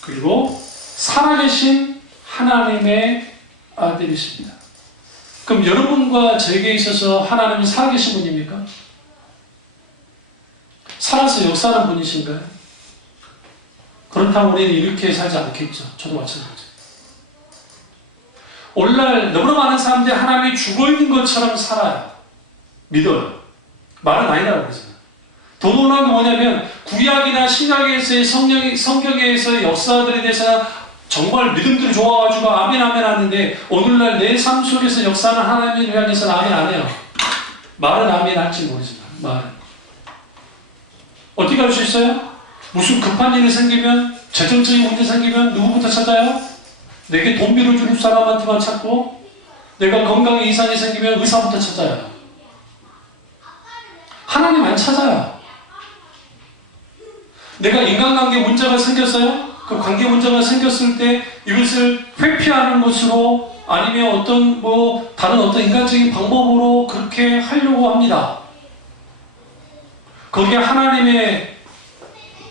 그리고 살아계신 하나님의 아들이십니다. 그럼 여러분과 저에게 있어서 하나님은 살아계신 분입니까? 살아서 역사하는 분이신가요? 그렇다면 우리는 이렇게 살지 않겠죠. 저도 마찬가지죠. 오늘날 너무나 많은 사람들이 하나님이 죽어있는 것처럼 살아요. 믿어요. 말은 아니라고 그러잖아요. 더 놀라운 게 뭐냐면 구약이나 신약에서의 성경에서의 역사들에 대해서 정말 믿음들이 좋아가지고 아멘 아멘 하는데 오늘날 내 삶 속에서 역사하는 하나님을 향해서는 아멘 안 해요. 말은 아멘 할지 모르지만 말은. 어떻게 할 수 있어요? 무슨 급한 일이 생기면 재정적인 문제 생기면 누구부터 찾아요? 내게 돈 빌어줄 사람한테만 찾고 내가 건강에 이상이 생기면 의사부터 찾아요. 하나님 안 찾아요. 내가 인간관계 문제가 생겼어요? 그 관계 문제가 생겼을 때 이것을 회피하는 것으로 아니면 다른 어떤 인간적인 방법으로 그렇게 하려고 합니다. 거기에 하나님의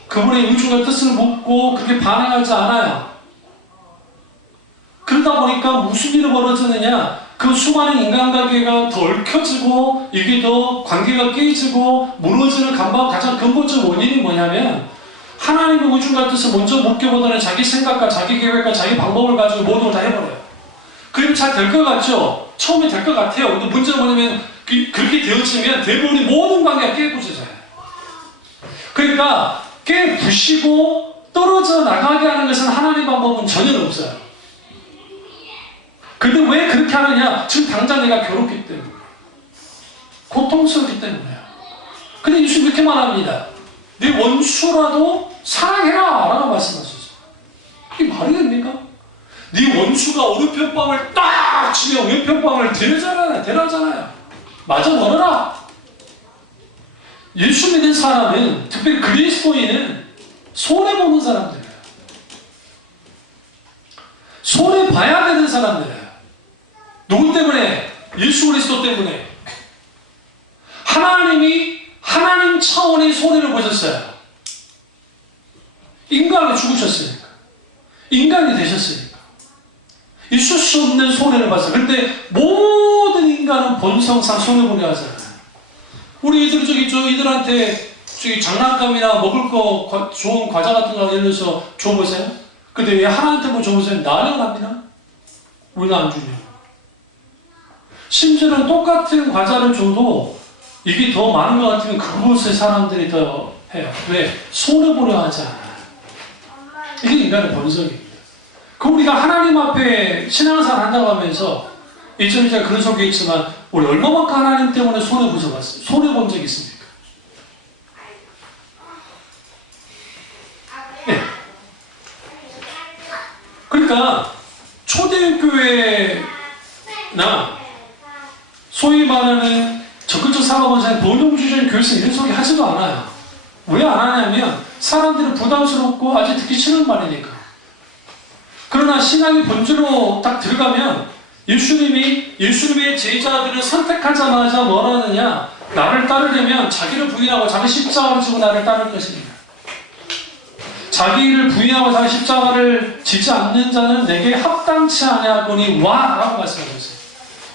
그분의 의중과 뜻을 묻고 그렇게 반응하지 않아요. 그러다 보니까 무슨 일이 벌어지느냐? 그 수많은 인간관계가 더 얽혀지고 이게 더 관계가 깨지고 무너지는 가장 근본적 원인이 뭐냐면 하나님의 의중과 뜻을 먼저 묻기보다는 자기 생각과 자기 계획과 자기 방법을 가지고 모든 걸 다 해버려요. 그러면 잘 될 것 같죠? 처음에 될 것 같아요. 근데 문제는 뭐냐면 그렇게 되어지면 대부분의 모든 관계가 깨부서져요. 그러니까 깨부시고 떨어져 나가게 하는 것은 하나님 방법은 전혀 없어요. 근데 왜 그렇게 하느냐? 지금 당장 내가 괴롭기 때문에. 고통스럽기 때문에요. 근데 예수님 이렇게 말합니다. 네 원수라도 사랑해라 라고 말씀하셨어요. 이게 말이 됩니까? 네 원수가 오른편빵을 딱 치면 왼편빵을 대라잖아요. 맞아 버려라. 예수 믿는 사람은, 특별히 그리스도인은 손해보는 사람들이에요. 손해봐야 되는 사람들이에요. 누구 때문에? 예수 그리스도 때문에. 하나님이 하나님 차원의 손해를 보셨어요. 인간이 죽으셨으니까. 인간이 되셨으니까. 있을 수 없는 손해를 봤어요. 그런데 모든 인간은 본성상 손해보려 하잖아요. 우리 이들한테 장난감이나 먹을 거 좋은 과자 같은 거 예를 들어서 줘보세요. 근데 왜 하나한테만 줘보세요? 나를 합니다. 왜 나 안 주냐? 심지어는 똑같은 과자를 줘도 이게 더 많은 것 같으면 그것을 사람들이 더 해요. 왜? 손해보려 하지 않아요. 이게 인간의 본성입니다. 그 우리가 하나님 앞에 신앙생활 한다고 하면서 예전에 제가 그런 소개했지만 우리 얼마만큼 하나님 때문에 손해본 적이 있습니까? 네. 그러니까 초대교회나 소위 말하는 적극적 사과본사의 노동주의적인 교회에서 이런 소리 하지도 않아요. 왜 안 하냐면 사람들은 부담스럽고 아직 듣기 싫은 말이니까. 그러나 신앙의 본질로 딱 들어가면 예수님의 제자들을 선택하자마자 뭘 하느냐? 나를 따르려면 자기를 부인하고 자기 십자가를 지고 나를 따를 것입니다. 자기를 부인하고 자기 십자가를 지지 않는 자는 내게 합당치 아니하거니 와! 라고 말씀하셨어요.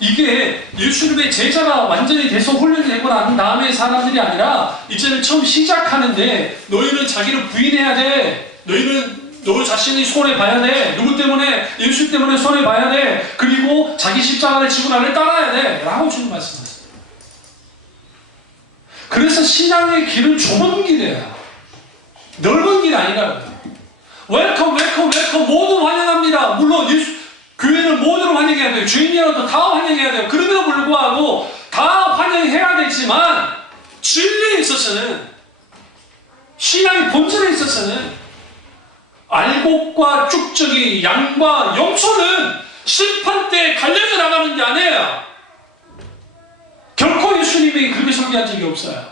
이게 예수님의 제자가 완전히 돼서 훈련이 되고 난 다음에 사람들이 아니라 이제는 처음 시작하는데 너희는 자기를 부인해야 돼. 너희는 너 자신이 손해봐야 돼. 누구 때문에? 예수 때문에 손해봐야 돼. 그리고 자기 십자가를 지고 나를 따라야 돼. 라고 주님 말씀하셨어요. 그래서 신앙의 길은 좁은 길이에요. 넓은 길이 아니라고요. 웰컴 모두 환영합니다. 물론 교회는 모두를 환영해야 돼요. 주인이라도 다 환영해야 돼요. 그럼에도 불구하고 다 환영해야 되지만 진리에 있어서는 신앙의 본질에 있어서는 알곡과 쭉정이 양과 염소는 심판대에 갈려져 나가는 게 아니에요. 결코 예수님이 그렇게 설계한 적이 없어요.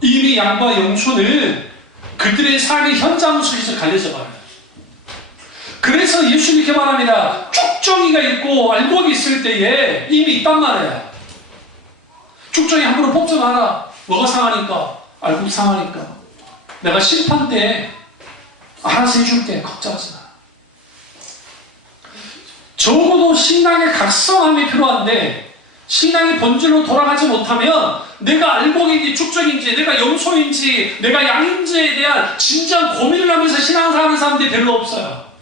이미 양과 염소는 그들의 삶의 현장 속에서 갈려져 가요. 그래서 예수님이 이렇게 말합니다. 쭉정이가 있고 알곡이 있을 때에 이미 있단 말이에요. 쭉정이 함부로 뽑지 마라. 뭐가 상하니까? 알곡 상하니까. 내가 심판대에 알아서 해줄게. 걱정하지 마. 적어도 신앙의 각성함이 필요한데 신앙의 본질로 돌아가지 못하면 내가 알곡인지 축적인지 내가 염소인지 내가 양인지에 대한 진지한 고민을 하면서 신앙생활 하는 사람들이 별로 없어요.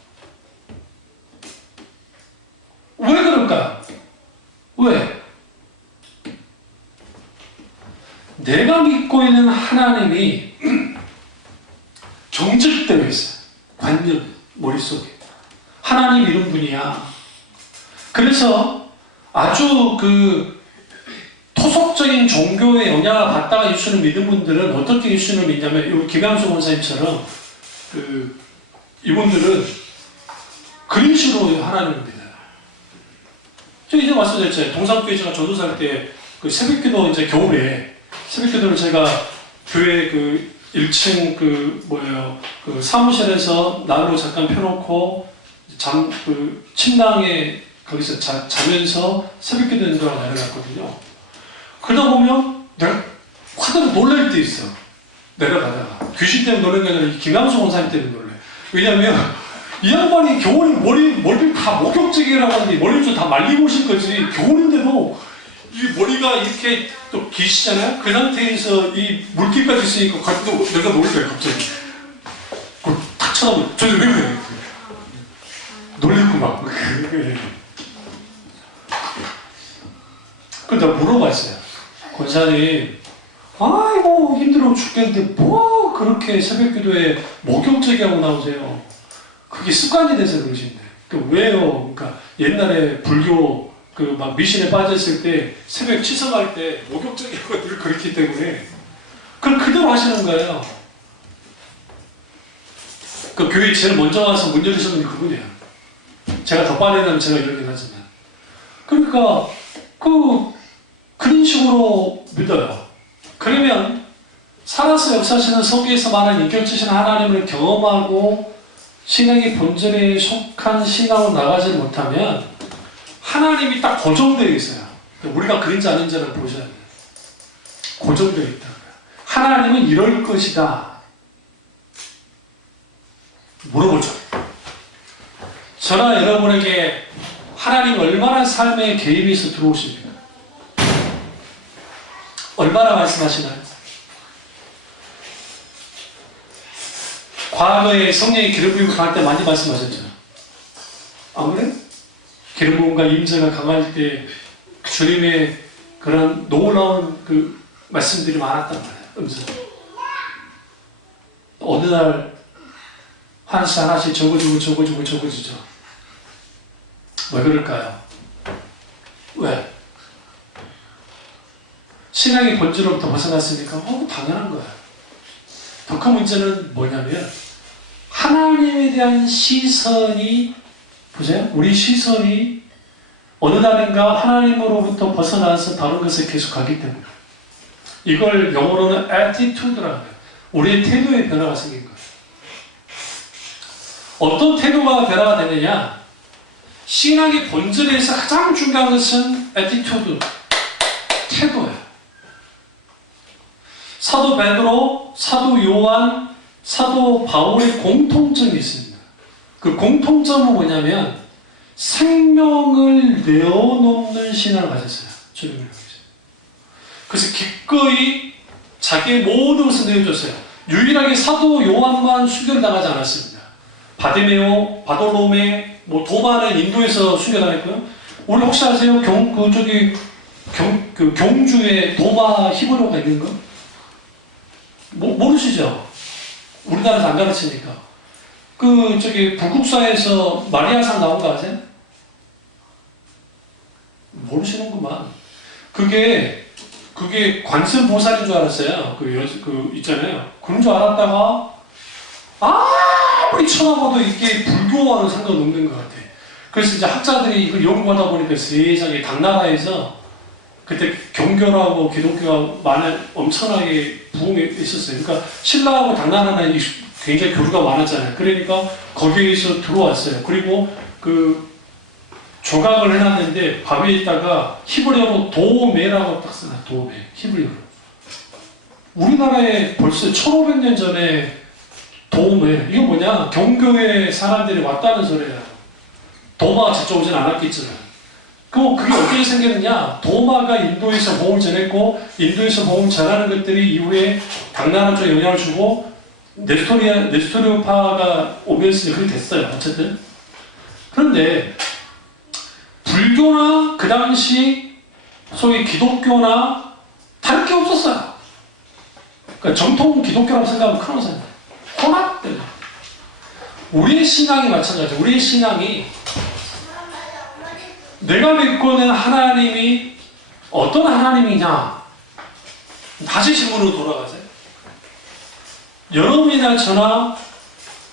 왜 그럴까요? 왜? 내가 믿고 있는 하나님이 경직되어 있어요. 관념, 머릿속에. 하나님 이런 분이야. 그래서 아주 토속적인 종교의 영향을 받다가 예수를 믿는 분들은 어떻게 예수를 믿냐면, 김양수 원사님처럼, 이분들은 그런 식으로 하나님을 믿어요. 제가 이제 말씀드렸잖아요. 동산교회 제가 전도사할 때, 새벽기도 이제 겨울에, 새벽기도를 제가 교회 1층 사무실에서 난로 잠깐 펴놓고 침낭에 거기서 자면서 새벽기도 인도하고 내려갔거든요. 그러다 보면 내가 화들어 놀랄 때 있어. 내려가다가 귀신 때문에 놀란 게 아니라 김양수 원사님 때문에 놀래. 왜냐면 이 양반이 겨울에 머리 다 목욕제기라고 하는데 머리를 좀 다 말리고 오실 거지. 겨울인데도 이 머리가 이렇게 또 기시잖아요? 그 상태에서 이 물기까지 있으니까 내가 놀래요, 갑자기. 탁 쳐다보고, 저기 왜 그래? 놀랬고 막. 그래서 내가 물어봤어요. 권사님, 아이고, 힘들어 죽겠는데, 뭐, 그렇게 새벽 기도에 목욕제기 하고 나오세요? 그게 습관이 돼서 그러신데. 왜요? 그러니까 옛날에 불교, 막 미신에 빠졌을 때 새벽 치석할 때 목욕제기하고 늘 그렇기 때문에 그걸 그대로 하시는 거예요. 교회에 제일 먼저 와서 문 열으신 분이 그분이에요. 제가 더 빠르면 제가 이러긴 하지만. 그러니까 그런 식으로 믿어요. 그러면 살아서 역사하시는 서기에서 말하는 인격지신 하나님을 경험하고 신앙의 본질에 속한 신앙으로 나가지 못하면 하나님이 딱 고정되어 있어요. 우리가 그린지 아닌지를 보셔야 돼요. 고정되어 있다. 하나님은 이럴 것이다. 물어보죠. 저나 여러분에게 하나님 얼마나 삶의 개입해서 들어오십니까? 얼마나 말씀하시나요? 과거에 성령의 기름 부음을 강할 때 많이 말씀하셨죠. 안 그래요? 기름 부음과 임재가 강할 때 주님의 그런 놀라운 그 말씀들이 많았단 말이에요. 음성. 어느 날 하나씩 적어지죠. 왜 그럴까요? 왜? 신앙의 본질로부터 벗어났으니까 당연한 거예요. 더 큰 문제는 뭐냐면 하나님에 대한 시선이 보세요. 우리 시선이 어느 날인가 하나님으로부터 벗어나서 다른 것을 계속하기 때문에 이걸 영어로는 attitude라고 해요. 우리의 태도의 변화가 생긴 거예요. 어떤 태도가 변화가 되느냐? 신앙의 본질에서 가장 중요한 것은 attitude, 태도예요. 사도 베드로, 사도 요한, 사도 바울의 공통점이 있습니다. 그 공통점은 뭐냐면 생명을 내어놓는 신앙을 가졌어요. 주님을 위해서. 그래서 기꺼이 자기의 모든 것을 내어줬어요. 유일하게 사도 요한만 순교당하지 않았습니다. 바디메오, 바돌로메, 도마는 인도에서 순교당했고요. 우리 혹시 아세요? 경주에 도마 히브리어가 있는 거? 모르시죠? 우리나라에서 안 가르치니까. 북극사에서 마리아상 나온 거 아세요? 모르시는구만. 그게 관세음보살인 줄 알았어요. 있잖아요. 그런 줄 알았다가, 아무리 쳐다봐도 이게 불교와는 상관없는 것 같아. 그래서 이제 학자들이 이걸 연구하다 보니까 세상에 각 나라에서 그때 경교라고 기독교가 엄청나게 부흥했었어요. 그러니까 신라하고 당나라는 굉장히 교류가 많았잖아요. 그러니까 거기에서 들어왔어요. 그리고 조각을 해놨는데 밥 위에다가 히브리어로 도메라고 딱 써놔. 도메. 히브리어로. 우리나라에 벌써 1500년 전에 도메. 이거 뭐냐? 경교에 사람들이 왔다는 소리야. 도마가 저쪽 오진 않았겠잖아요. 그게 어떻게 생겼느냐? 도마가 인도에서 복음을 전했고 인도에서 복음 전하는 것들이 이후에 당나라 쪽에 영향을 주고 네스토리오파가 오면서 그렇게 됐어요. 어쨌든. 그런데 불교나 그 당시 소위 기독교나 다를 게 없었어요. 그러니까 정통 기독교라고 생각하면 큰 오산이에요. 혼합돼요. 우리의 신앙이 마찬가지예요. 우리의 신앙이 내가 믿고 있는 하나님이 어떤 하나님이냐? 다시 질문으로 돌아가세요. 여러분이나 저나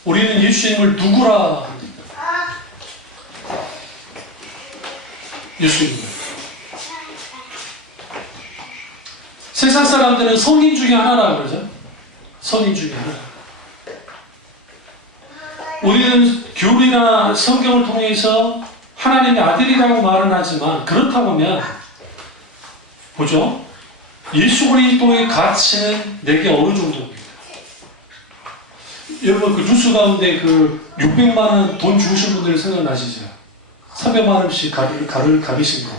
우리는 예수님을 누구라 합니까? 예수님. 세상 사람들은 성인 중에 하나라고 그러죠. 성인 중에 하나. 우리는 교리나 성경을 통해서 하나님의 아들이라고 말은 하지만 그렇다고 하면 보죠. 예수 그리스도의 가치는 내게 어느 정도입니까? 여러분 뉴스 가운데 600만 원 돈 주신 분들 생각나시죠? 300만 원씩 가리신 거.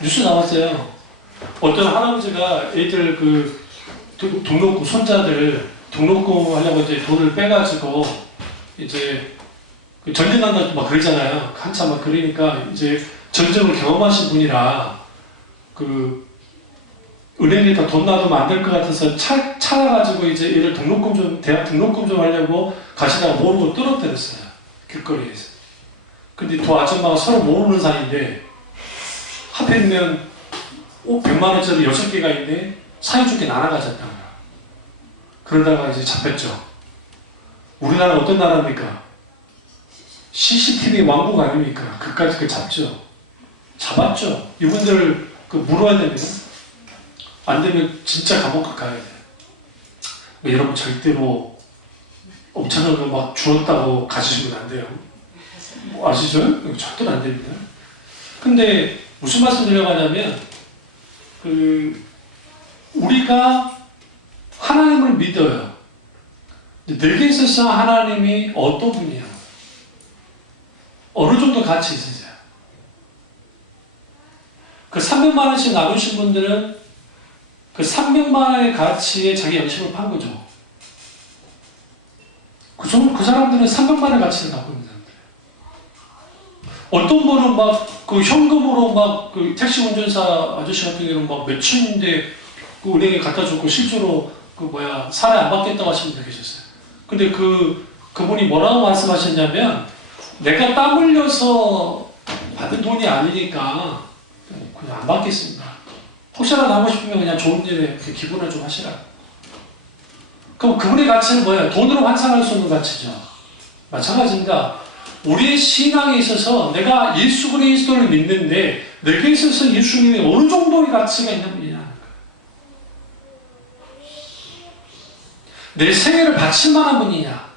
뉴스 나왔어요. 어떤 할아버지가 애들 등록금 손자들 등록금 하려고 이제 돈을 빼가지고 이제 전쟁난다 막 그러잖아요. 한참 막 그러니까 이제 전쟁을 경험하신 분이라 은행에다 돈 놔두면 안 될 것 같아서 찾아가지고 이제 얘를 대학 등록금 좀 하려고 가시다가 모르고 떨어뜨렸어요. 길거리에서. 근데 두 아줌마가 서로 모르는 사이인데 하필이면 100만 원짜리 6개가 있는데 사이좋게 나눠가졌다는 거야. 그러다가 이제 잡혔죠. 우리나라는 어떤 나라입니까? CCTV 왕국 아닙니까? 그까지 잡죠. 잡았죠. 이분들 물어야 됩니다. 안 되면 진짜 감옥 가야 돼요. 여러분 절대로 엄청난 거 막 주었다고 가지시면 안 돼요. 아시죠? 절대로 안 됩니다. 근데 무슨 말씀 드려고 하냐면 우리가 하나님을 믿어요. 내게 있어서 하나님이 어떤 분이야? 어느 정도 가치 있으세요? 그 300만 원씩 나누신 분들은 그 300만 원의 가치에 자기 영심을 판 거죠. 그 사람들은 300만 원의 가치를 갖고 있는 사람들이에요. 어떤 분은 막 그 현금으로 막 그 택시 운전사 아저씨 같은 경우는 막 몇천인데 그 은행에 갖다 줬고 실제로 살해 안 받겠다고 하시는 분들 계셨어요. 근데 그분이 뭐라고 말씀하셨냐면 내가 땀 흘려서 받은 돈이 아니니까 그냥 안 받겠습니다. 혹시라도 하고 싶으면 그냥 좋은 일에 기분을 좀 하시라. 그럼 그분의 가치는 뭐예요? 돈으로 환산할 수 없는 가치죠. 마찬가지입니다. 우리의 신앙에 있어서 내가 예수 그리스도를 믿는데 내게 있어서 예수님이 어느 정도의 가치가 있는 분이냐. 내 생애를 바칠 만한 분이냐?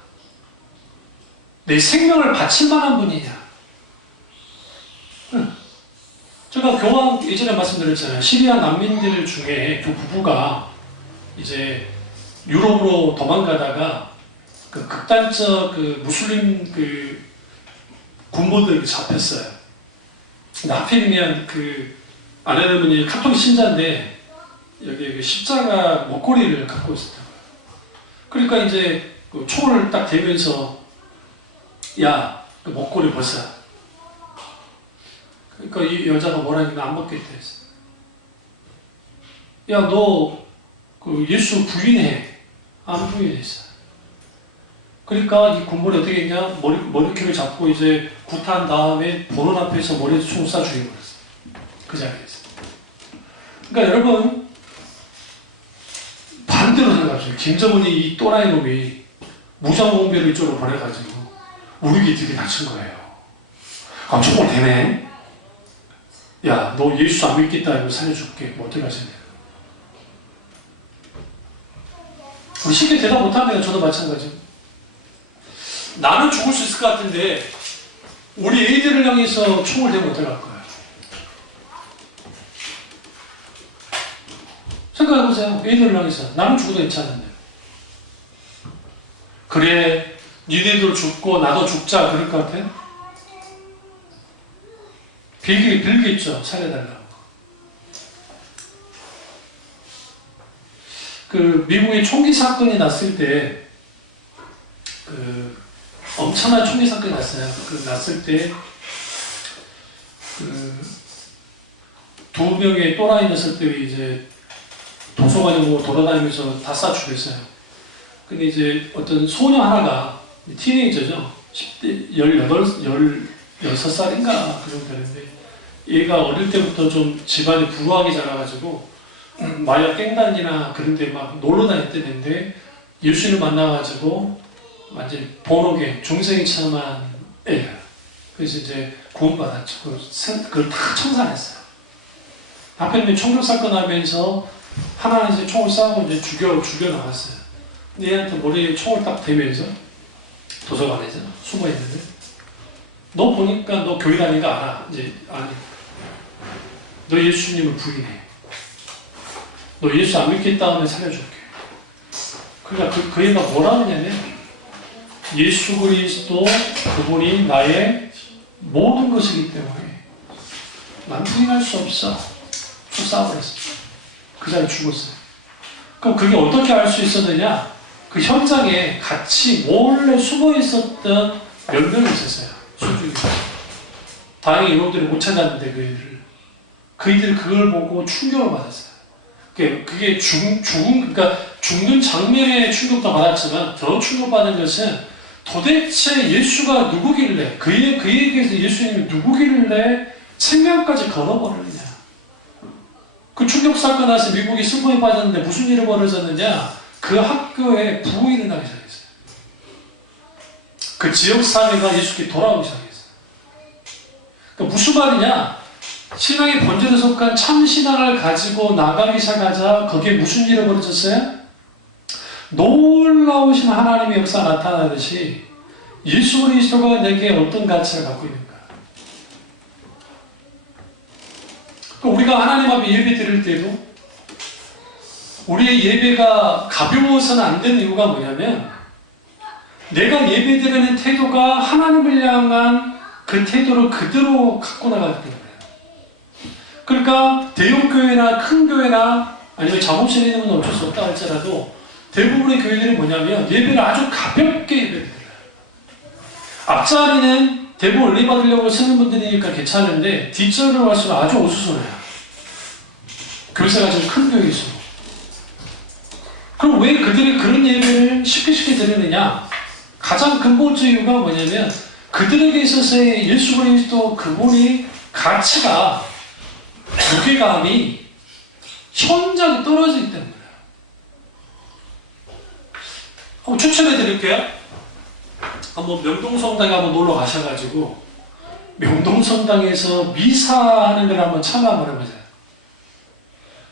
내 생명을 바칠 만한 분이냐? 제가 교황 예전에 말씀드렸잖아요. 시리아 난민들 중에 두 부부가 이제 유럽으로 도망가다가 그 극단적 무슬림 군부들이 잡혔어요. 근데 하필이면 아내분이 카톨릭 신자인데 여기 십자가 목걸이를 갖고 있었다고요. 그러니까 이제 총을 딱 대면서 야, 그 목걸이 벗어. 그러니까 이 여자가 뭐라니까 안 벗겠다 했어. 야, 너 예수 부인해. 안 부인했어. 그러니까 이 군벌이 어떻게 했냐? 머리카락을 잡고 이제 구타한 다음에 보는 앞에서 머리에 총을 쏴 죽여버렸어. 그 자리에서. 그러니까 여러분, 반대로 생각하세요. 김정은이 이 또라이 놈이 무장공비를 이쪽으로 보내가지고 우리 기들이 다친 거예요. 아, 총을 대네? 야, 너 예수 안 믿겠다. 이거 살려줄게. 뭐 어떻게 하시냐? 우리 쉽게 대답 못하네요. 저도 마찬가지. 나는 죽을 수 있을 것 같은데 우리 애들을 향해서 총을 대면 어떡할 거야? 생각해보세요. 애들을 향해서. 나는 죽어도 괜찮은데. 그래, 니네들 죽고 나도 죽자 그럴 것 같아요? 빌겠죠. 살려달라고. 미국의 총기 사건이 났을 때 엄청난 총기 사건이 났어요. 났을 때 두 명의 또라이 녀석들이 이제 도서관으로 돌아다니면서 다 쏴 죽였어요. 근데 이제 어떤 소녀 하나가 티네이저죠. 10대 16살인가 그 정도 되는데 얘가 어릴 때부터 좀 집안이 부유하게 자라가지고 마약 깽단이나 그런 데 막 놀러 다녔대는데 예수님을 만나가지고 완전히 본옥에 중생이 처음한 애가. 그래서 이제 구원받았죠. 그걸 다 청산했어요. 하필이면 총격사건 하면서 하나는 이제 총을 쏴고 이제 죽여 나갔어요. 근데 얘한테 머리에 총을 딱 대면서 도서관에서 숨어 있는데 너 보니까 너 교회 다니는 거 알아? 이제 아니. 너 예수님을 부인해. 너 예수 안 믿겠다 하면 살려줄게. 그러니까 그 애가 뭐라 하냐면 예수 그리스도 그분이 나의 모든 것이기 때문에 난 부인할 수 없어. 쭉 쏴버렸어. 그 자리에 죽었어요. 그럼 그게 어떻게 알 수 있었느냐? 그 현장에 같이 몰래 숨어 있었던 몇 명이 있었어요. 수중에. 다행히 이놈들이 못 찾았는데 그 애들이 그걸 보고 충격을 받았어요. 그게 그러니까 죽는 장면에 충격도 받았지만 더 충격받은 것은 도대체 예수가 누구길래 그에게서 예수님이 누구길래 생명까지 걸어버리느냐. 그 충격 사건 나서 미국이 슬픔에 빠졌는데 무슨 일이 벌어졌느냐. 그 학교에 부흥이 일어나기 시작했어요. 그 지역 사회가 예수께 돌아오기 시작했어요. 그러니까 무슨 말이냐. 신앙의 본질에 속한 참 신앙을 가지고 나가기 시작하자 거기에 무슨 일이 벌어졌어요? 놀라우신 하나님의 역사 나타나듯이 예수 그리스도가 내게 어떤 가치를 갖고 있는가. 우리가 하나님 앞에 예배 드릴 때도 우리의 예배가 가벼워서는 안 되는 이유가 뭐냐면 내가 예배 드리는 태도가 하나님을 향한 그 태도를 그대로 갖고 나가기 때문에 그러니까 대형교회나 큰 교회나 아니면 작업실에 있는 건 어쩔 수 없다 할지라도 대부분의 교회들이 뭐냐면 예배를 아주 가볍게 예배를 드려요. 앞자리는 대부분 은혜 받으려고 쓰는 분들이니까 괜찮은데 뒷자리로 갈수록 아주 어수선해요. 교회사가 좀 큰 교회일수록. 그럼 왜 그들이 그런 예배를 쉽게 드리느냐? 가장 근본적 이유가 뭐냐면 그들에게 있어서의 예수 그리스도 그분이 가치가 무게감이 현저하게 떨어지기 때문에 한번 추천해 드릴게요. 한번 명동성당에 한번 놀러 가셔가지고 명동성당에서 미사하는 걸 한번 참여 한번 해보세요.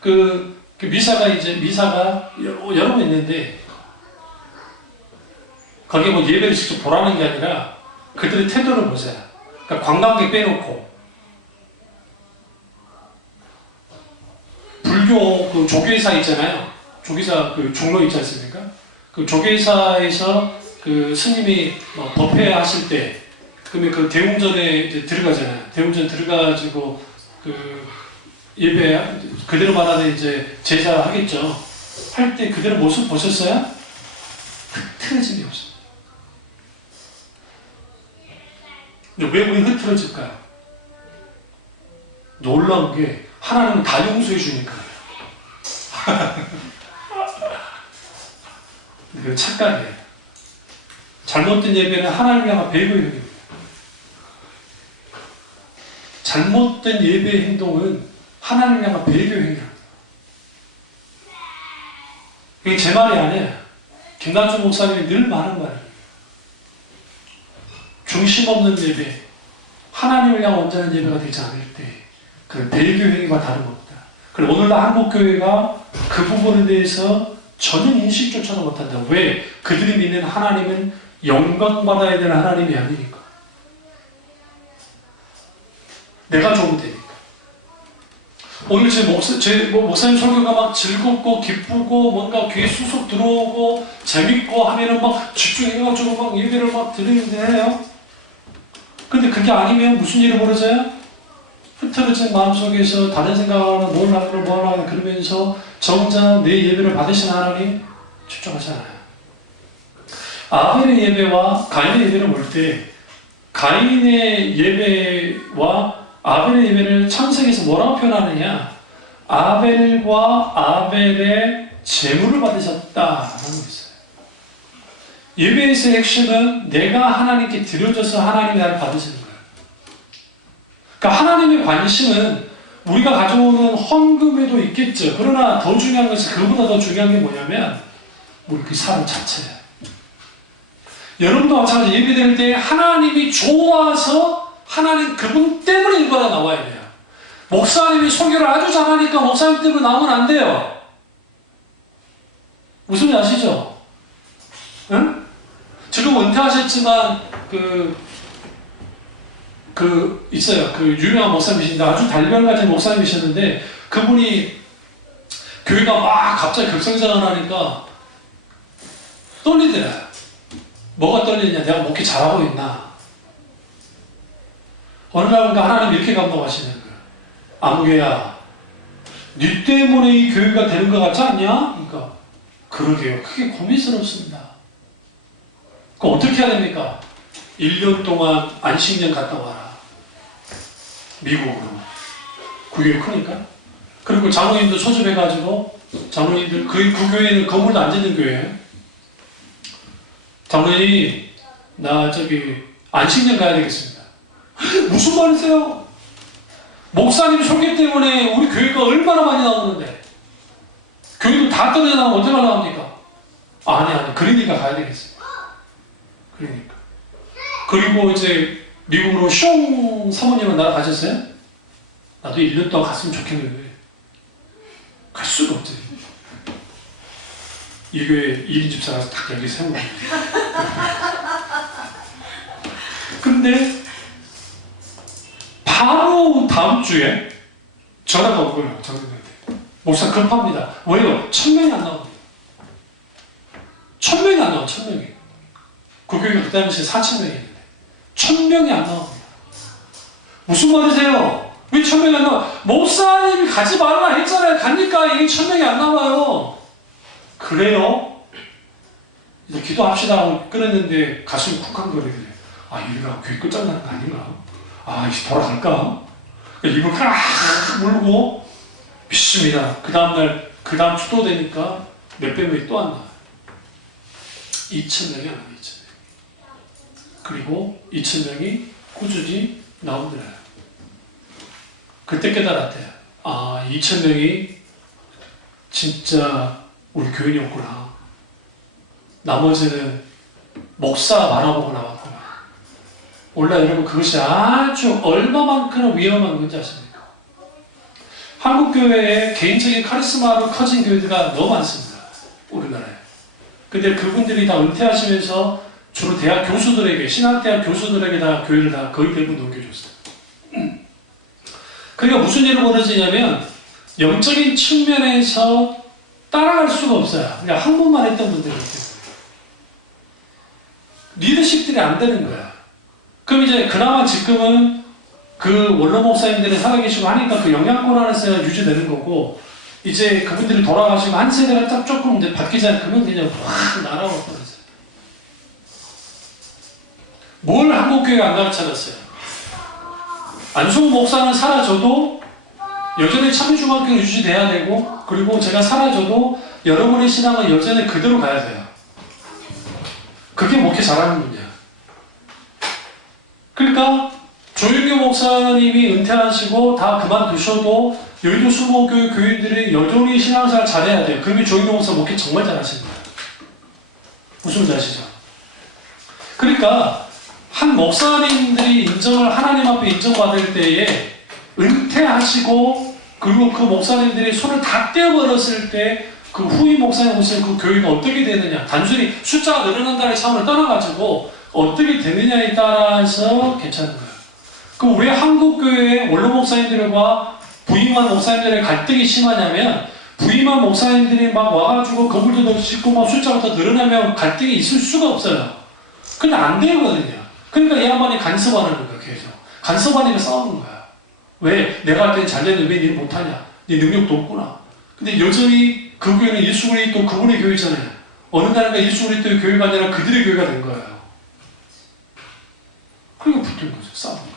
그 미사가 여러 번 있는데 거기에 뭐 예배를 직접 보라는 게 아니라 그들의 태도를 보세요. 그러니까 관광객 빼놓고 불교 그 조계사 있잖아요. 조계사 그 종로 있지 않습니까? 그 조계사에서 그 스님이 법회 하실 때 그러면 그 대웅전에 이제 들어가잖아요. 대웅전 들어가지고 그 예배 그대로 말하는 이제 제자 하겠죠. 할 때 그대로 모습 보셨어요? 흐트러짐이 없어요. 왜 우리 흐트러질까요? 놀라운 게 하나님은 다 용서해 주니까요. 이거 착각이에요. 잘못된 예배는 하나님을 향한 배교의 행위입니다. 잘못된 예배의 행동은 하나님을 향한 배교의 행위입니다. 이게 제 말이 아니에요. 김남준 목사님이 늘 말하는 말이에요. 중심 없는 예배, 하나님을 향한 온전한 예배가 되지 않을 때 그 배교 행위가 다름없다. 그리고 오늘날 한국교회가 그 부분에 대해서 전혀 인식조차도 못한다. 왜? 그들이 믿는 하나님은 영광받아야 되는 하나님이 아니니까. 내가 좋으면 되니까. 오늘 제 목사님 설교가 막 즐겁고 기쁘고 뭔가 귀에 수속 들어오고 재밌고 하면은 막 집중해가지고 막 예배를 막 드리는데 해요. 근데 그게 아니면 무슨 일이 벌어져요? 흐트러진 마음속에서 다른 생각을 하나, 뭘 하나 그러면서 정작 내 예배를 받으신 하나님 집중하잖아요. 아벨의 예배와 가인의 예배를 볼 때 가인의 예배와 아벨의 예배를 창세기에서 뭐라고 표현하느냐? 아벨과 아벨의 제물을 받으셨다라는 게 있어요. 예배에서의 핵심은 내가 하나님께 드려져서 하나님이 나를 받으시는 거예요. 그러니까 하나님의 관심은 우리가 가져오는 헌금에도 있겠죠. 그러나 더 중요한 것은 그보다 더 중요한 게 뭐냐면 우리 그 사람 자체예요. 여러분도 마찬가지 예배 드릴 때 하나님이 좋아서 하나님 그분 때문에 일과가 나와야 돼요. 목사님이 설교를 아주 잘하니까 목사님 때문에 나오면 안 돼요. 무슨 말 아시죠? 응? 지금 은퇴하셨지만 있어요. 그 유명한 목사님이신데 아주 달변같은 목사님이셨는데 그분이 교회가 막 갑자기 급성장을 하니까 떨리더라. 뭐가 떨리냐? 내가 목회 잘하고 있나? 어느 날 보니까 하나님 이렇게 감동하시는 거예요. 아무개야, 네 때문에 이 교회가 되는 것 같지 않냐? 그러니까 그러게요. 크게 고민스럽습니다. 그럼 어떻게 해야 됩니까? 1년 동안 안식년 갔다 와라. 미국으로. 그게 크니까. 그리고 장로님들 소집해가지고 장로님들 그 교회는 건물도 안 짓는 교회예요. 장로님 나 안식년 가야 되겠습니다. 무슨 말이세요? 목사님 소개 때문에 우리 교회가 얼마나 많이 나오는데 교회도 다 떨어져 나오면 어떻게 나옵니까? 아니 그러니까 가야 되겠습니다. 그러니까. 그리고 이제 미국으로 숑 사모님은 나랑 가셨어요? 나도 1년 동안 갔으면 좋겠는데 갈 수가 없지. 이 교회 1인 집사 가서 딱 여기 세우고 근데 바로 다음 주에 전화가 온 거예요. 장로님한테. 목사 급합니다. 왜요? 1000명이 안 나옵니다. 1000명이 안 나와. 1000명이. 그 교회가 그 당시에 4000명이었는데 1000명이 안 나옵니다. 무슨 말이세요? 왜 1000명이 안 나와? 목사님이 가지 말라 했잖아요. 가니까 이게 1000명이 안 나와요. 그래요? 이제 기도합시다 하고 끊었는데 가슴이 쿡한거리더래요. 아, 이래가 교회 끝장나는 거 아닌가? 아, 이제 돌아갈까? 입을 꽉 물고 믿습니다. 그 다음날, 그 다음 주도 되니까 몇백 명이 또 안 나와요. 2000명이 안 나와요. 2000명. 그리고 2000명이 꾸준히 나오더래요. 그때 깨달았대요. 아, 2000명이 진짜 우리 교인이었구나. 나머지는 목사 말아보고 나왔구나. 몰라 여러분, 그것이 아주 얼마만큼 위험한 건지 아십니까? 한국 교회에 개인적인 카리스마로 커진 교회가 너무 많습니다. 우리나라에. 근데 그분들이 다 은퇴하시면서 주로 대학 교수들에게, 신학대학 교수들에게 다 교회를 다 거의 대부분 넘겨줬어요. 그러니까 무슨 일이 벌어지냐면 영적인 측면에서 따라갈 수가 없어요. 그러니까 한 번만 했던 분들이기 때문에. 리더십들이 안 되는 거야. 그럼 이제 그나마 지금은 그 원로 목사님들이 살아계시고 하니까 그 영향권 안에서 유지되는 거고, 이제 그분들이 돌아가시고 한 세대가 딱 조금 이제 바뀌지 않으면 그냥 확 날아올 뻔했어요. 뭘 한국교회가 안 가르쳐놨어요? 안승훈 목사는 사라져도 여전히 참여중학교는 유지돼야 되고, 그리고 제가 사라져도 여러분의 신앙은 여전히 그대로 가야 돼요. 그게 목회 잘하는 분이야. 그러니까 조윤교 목사님이 은퇴하시고 다 그만두셔도 여의도 수목교회 교인들이 여전히 신앙생활 잘해야 돼요. 그러면 조윤교 목사 목회 정말 잘하시는 거예요. 무슨 말인지 아시죠? 그러니까 한 목사님들이 인정을 하나님 앞에 인정받을 때에 은퇴하시고, 그리고 그 목사님들이 손을 다 떼어버렸을 때 그 후임 목사님 보시면 그 교회가 어떻게 되느냐, 단순히 숫자가 늘어난다는 차원을 떠나가지고 어떻게 되느냐에 따라서 괜찮은 거예요. 그럼 왜 한국교회의 원로 목사님들과 부임한 목사님들의 갈등이 심하냐면, 부임한 목사님들이 막 와가지고 건물도 더 짓고 막 숫자가 더 늘어나면 갈등이 있을 수가 없어요. 근데 안 되거든요. 그러니까 이 양반이 간섭하는 거예요. 계속 간섭하니까 싸우는 거야. 왜? 내가 할 때는 잘 됐는데 왜 니는 못하냐? 네 능력도 없구나. 근데 여전히 그 교회는 예수 그리스도 그분의 교회잖아요. 어느 날인가 예수 그리스도의 교회가 아니라 그들의 교회가 된 거예요. 그러니까 붙은 거죠. 싸우는 거죠.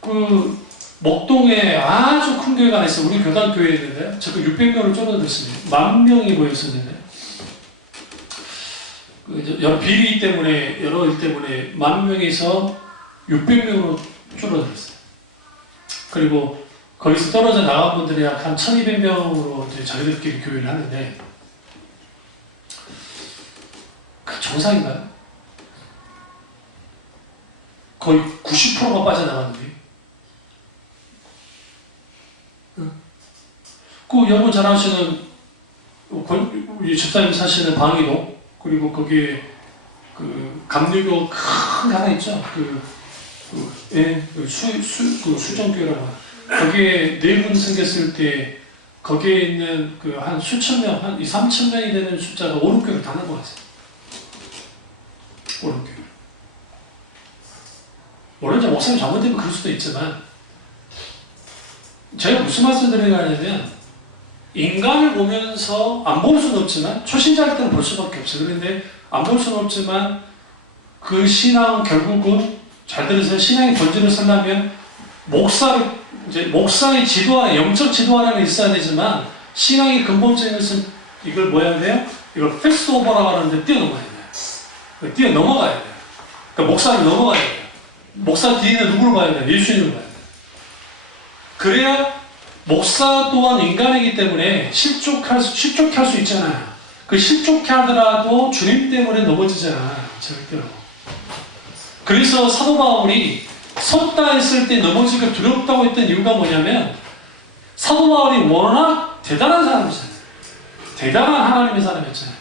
그 목동에 아주 큰 교회가 하나 있어요. 우리 교단 교회에 있는데 저도 600명을 줄어들었습니다. 10,000명이 모였었는데 여러 비리 때문에, 여러 일 때문에 10,000명에서 600명으로 줄어들었어요. 그리고 거기서 떨어져 나간 분들이 약 한 1200명으로 이제 자기들끼리 교회를 하는데, 그 정상인가요? 거의 90%가 빠져나갔는데. 그 여러분 잘 아시는 우리 집사님 사시는 방이동, 그리고 거기에 그 감리교 큰 하나 있죠. 수정교회라고. 거기에 4분 생겼을 때 거기에 있는 그 한 수천 명, 한 2,000~3,000명이 되는 숫자가 오른교회를 다 넘어갔어요. 오른교회. 물론 이제 목사님 잘못되면 그럴 수도 있지만, 제가 무슨 말씀 드리냐면, 인간을 보면서 안 볼 수는 없지만, 초신자일 때는 볼 수밖에 없어요. 그런데 안 볼 수는 없지만 그 신앙 결국은, 잘 들으세요. 신앙이 본질을 쓰려면 목사의 지도와 영적 지도 하나는 있어야 되지만, 신앙의 근본적인 것은 이걸 뭐 해야 돼요? 이걸 패스 오버라고 하는데 뛰어넘어야 돼요. 뛰어넘어가야 돼요. 그러니까 목사를 넘어가야 돼요. 목사 뒤에는 누구를 봐야 돼요? 예수님을 봐야 돼요. 그래야 목사 또한 인간이기 때문에 실족할 수 있잖아요. 그 실족해 하더라도 주님 때문에 넘어지잖아요. 절대로. 그래서 사도 바울이 섰다 했을 때 넘어지기가 두렵다고 했던 이유가 뭐냐면, 사도 바울이 워낙 대단한 사람이잖아요. 대단한 하나님의 사람이었잖아요.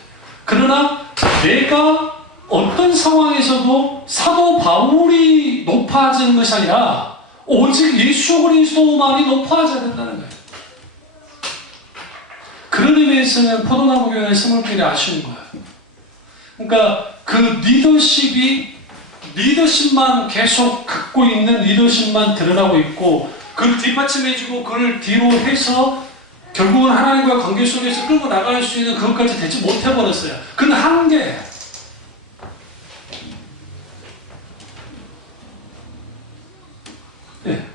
그러나 내가 어떤 상황에서도 사도 바울이 높아지는 것이 아니라 오직 예수 그리스도만이 높아져야 된다는 거예요. 그런 의미에서는 포도나무 교회의 스몰길이 아쉬운 거예요. 그러니까 그 리더십만 계속 갖고 있는 리더십만 드러나고 있고, 그걸 뒷받침해주고 그걸 뒤로 해서 결국은 하나님과 관계 속에서 끌고 나갈 수 있는 그것까지 되지 못해버렸어요. 그건 한계예요. 네.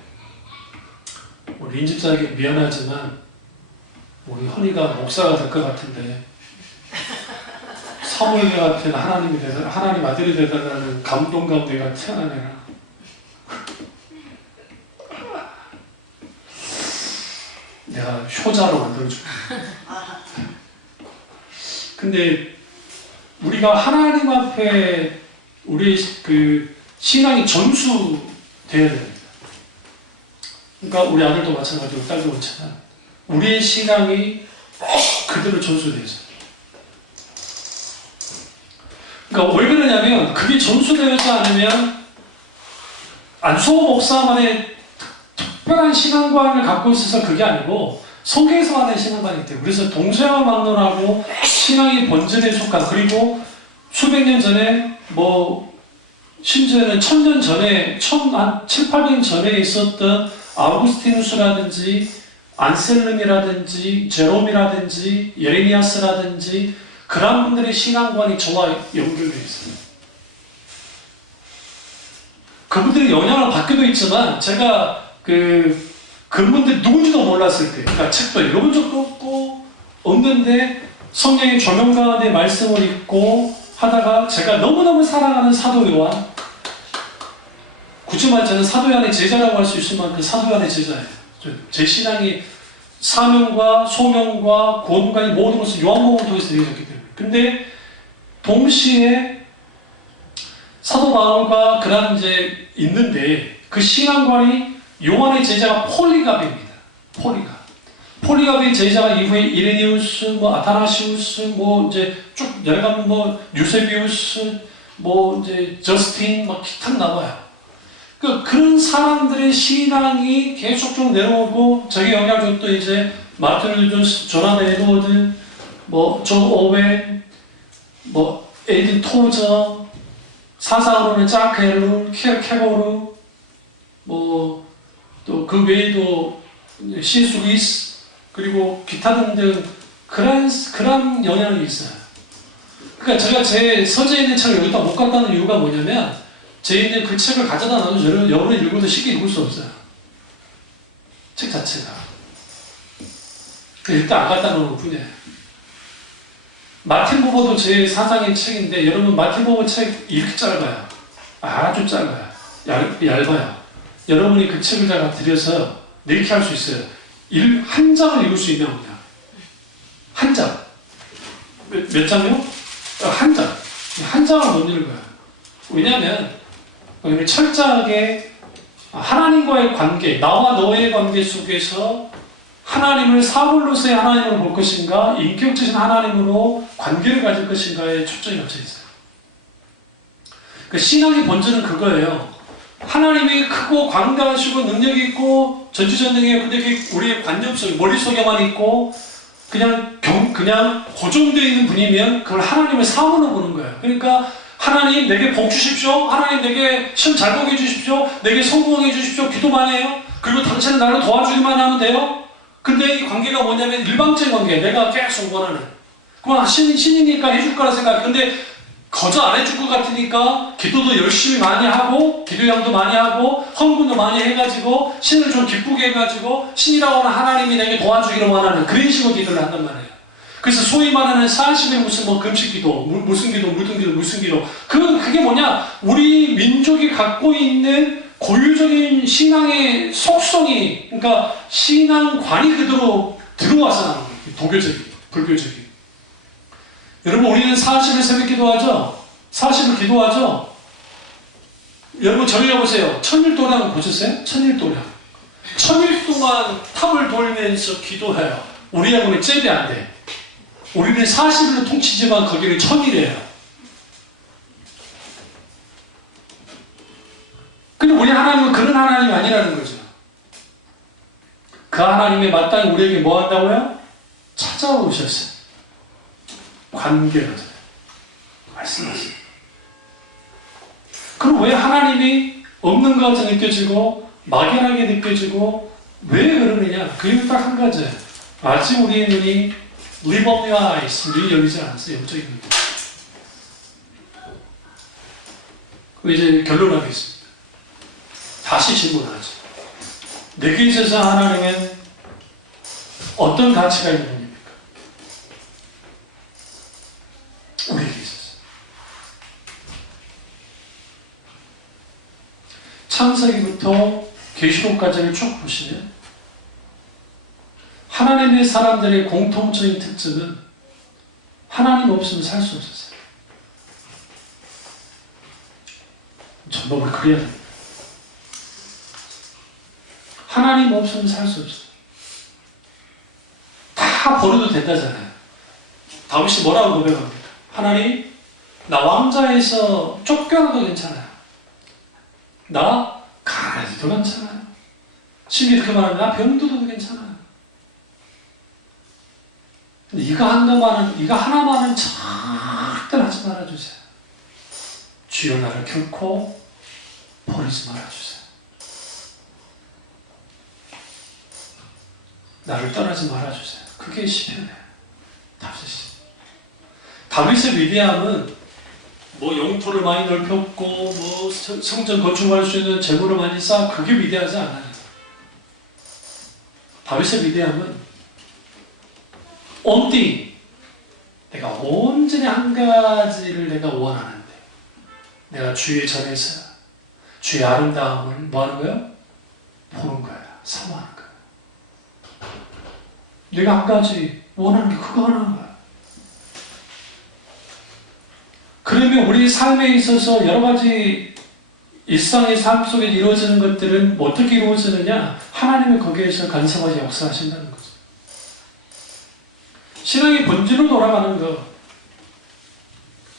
우리 인집사에게 미안하지만 우리 헌이가 목사가 될 것 같은데 사무엘 같은 하나님 아들이 되달라는 감동 가운데가 태어나네요. 내가 효자로 만들어줄게. 근데 우리가 하나님 앞에 우리 그 신앙이 전수되어야 됩니다. 그러니까 우리 아들도 마찬가지고 딸도 그렇지만 우리의 신앙이 그대로 전수되어 있어요. 그러니까 왜 그러냐면 그게 전수되지 않으면 안수호 목사만의 특별한 신앙관을 갖고 있어서 그게 아니고 성경에서 하는 신앙관이기 때문에, 그래서 동서양 막론하고 신앙이 번전에 속한, 그리고 수백 년 전에 심지어는 1000년 전에 한 7, 800년 전에 있었던 아우구스티누스라든지 안셀름이라든지 제롬이라든지 예레미야스라든지 그런 분들의 신앙관이 저와 연결되어 있어요. 그분들의 영향을 받기도 있지만 제가 그분들 누군지도 몰랐을 때, 그러니까 책도 읽어본 적도 없는데 성경의 조명 가운데 말씀을 읽고 하다가 제가 너무너무 사랑하는 사도 요한, 굳이 말하면 저는 사도 요한의 제자라고 할 수 있을 만큼 사도 요한의 제자예요. 제 신앙이 사명과 소명과 구원과 이 모든 것을 요한복음을 통해서 이루어졌기 때문에. 근데 동시에 사도 바울과 그런 이제 있는데 그 신앙관이 요한의 제자가 폴리갑입니다. 폴리갑의 제자가 이후에 이레니우스, 아타나시우스, 이제 쭉 내려가면 유세비우스, 이제 저스틴, 기타 나와요. 그런 사람들의 신앙이 계속 좀 내려오고, 저기 영향을 줬던 이제 마틴 루터, 조나단 에드워드, 존 오웬, 에이든 토저, 사상으로는 자크 앨런, 캐고르, 또 그 외에도 C.S. 루이스, 그리고 기타 등등 그런 영향이 있어요. 그러니까 제가 제 서재에 있는 책을 여기다 못 갖다 놓은 이유가 뭐냐면, 제 있는 그 책을 가져다 놔도 여러분이 읽어도 쉽게 읽을 수 없어요. 책 자체가. 일단 안 갖다 놓은 것 뿐이에요. 마틴 부버도 제 사상의 책인데, 여러분 마틴 부버 책 이렇게 짧아요. 아주 짧아요. 얇아요. 여러분이 그 책을 제가 들여서 이렇게 할 수 있어요. 한 장을 읽을 수 있냐 없냐. 한 장. 몇 장이요? 한 장. 한 장을 못 읽어요. 왜냐하면 철저하게 하나님과의 관계, 나와 너의 관계 속에서 하나님을 사물로서의 하나님으로 볼 것인가, 인격적인 하나님으로 관계를 가질 것인가에 초점이 맞춰 있어요. 그 신앙의 본질은 그거예요. 하나님이 크고 광대하시고 능력이 있고 전지전능해요. 근데 그게 우리의 관념 속에, 머릿속에만 있고 그냥 고정되어 있는 분이면 그걸 하나님의 사물로 보는 거예요. 그러니까 하나님 내게 복 주십시오. 하나님 내게 시험 잘 보게 해주십시오. 내게 성공하게 해주십시오. 기도 많이 해요. 그리고 당신은 나를 도와주기만 하면 돼요. 근데 이 관계가 뭐냐면 일방적인 관계. 내가 계속 원하는. 그건 신이니까 해줄 거라 생각해. 근데 거저 안 해줄 것 같으니까 기도도 열심히 많이 하고, 기도량도 많이 하고, 헌금도 많이 해가지고, 신을 좀 기쁘게 해가지고, 신이라고 하는 하나님이 내게 도와주기로만 하는 그런 식으로 기도를 한단 말이에요. 그래서 소위 말하는 40일 무슨 금식 기도, 무슨 기도, 무슨 기도. 그게 뭐냐? 우리 민족이 갖고 있는 고유적인 신앙의 속성이, 그러니까 신앙관이 그대로 들어와서 나오는 거예요. 도교적인, 불교적인. 여러분, 우리는 40일 새벽 기도하죠? 40일 기도하죠? 여러분, 저희 해보세요. 천일도량 보셨어요? 천일도량. 천일 동안 탑을 돌면서 기도해요. 우리하고는 잽이 안 돼. 우리는 40일로 통치지만 거기는 천일이에요. 근데 우리 하나님은 그런 하나님이 아니라는 거죠. 그 하나님이 마땅히 우리에게 뭐 한다고요? 찾아오셨어요. 관계가 돼요. 말씀하세요. 그럼 왜 하나님이 없는 것 같이 느껴지고 막연하게 느껴지고 왜 그러느냐? 그 이유 딱 한 가지예요. 아직 우리의 눈이 live on the eyes, 눈이 열리지 않았어요. 영적인 눈이. 그럼 이제 결론하겠습니다. 다시 질문하죠. 내게 있어서 하나님은 어떤 가치가 있는 분입니까? 우리에게 있어서. 창세기부터 계시록까지를 쭉 보시면 하나님의 사람들의 공통적인 특징은 하나님 없으면 살 수 없었어요. 전법을 그려야 됩니다. 하나님 없으면 살 수 없어요. 다 버려도 된다잖아요. 다윗이 뭐라고 고백합니까? 하나님, 나 왕자에서 쫓겨나도 괜찮아요. 나 가라지도 괜찮아요. 심지어 이렇게 말하면 나 병들어도 괜찮아요. 근데 이거 하나만은 절대 하지 말아주세요. 주여 나를 결코 버리지 말아주세요. 나를 떠나지 말아주세요. 그게 시편이에요. 다윗의 위대함은 뭐 영토를 많이 넓혔고 뭐 성전 건축할 수 있는 재물을 많이 쌓아 그게 위대하지 않아요. 다윗의 위대함은 only 내가 온전히 한 가지를 내가 원하는데 내가 주의 전에서 주의 아름다움을 뭐 하는 거예요? 보는 거예요. 사모하는 거예요. 내가 한 가지 원하는 게 그거 하나인 거야. 그러면 우리 삶에 있어서 여러 가지 일상의 삶 속에 이루어지는 것들은 어떻게 이루어지느냐? 하나님이 거기에서 간섭하지 역사하신다는 거죠. 신앙의 본질로 돌아가는 것.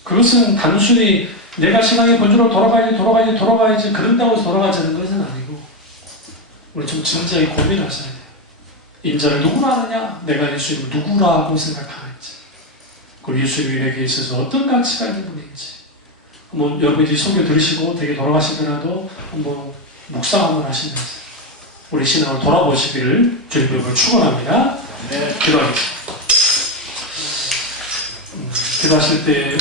그것은 단순히 내가 신앙의 본질로 돌아가야지 그런다고 해서 돌아가자는 것은 아니고 우리 좀 진지하게 고민하셔야 돼요. 인자를 누구나 아느냐? 내가 예수님을 누구라고 생각하는지, 그리고 예수님에게 있어서 어떤 가치가 있는 분인지 한번 여러분이 설교 들으시고 되게 돌아가시더라도 한번 묵상 한번 하시면서 우리 신앙을 돌아보시기를 주님으로 축원합니다. 네. 기도하겠습니다. 기도하실 때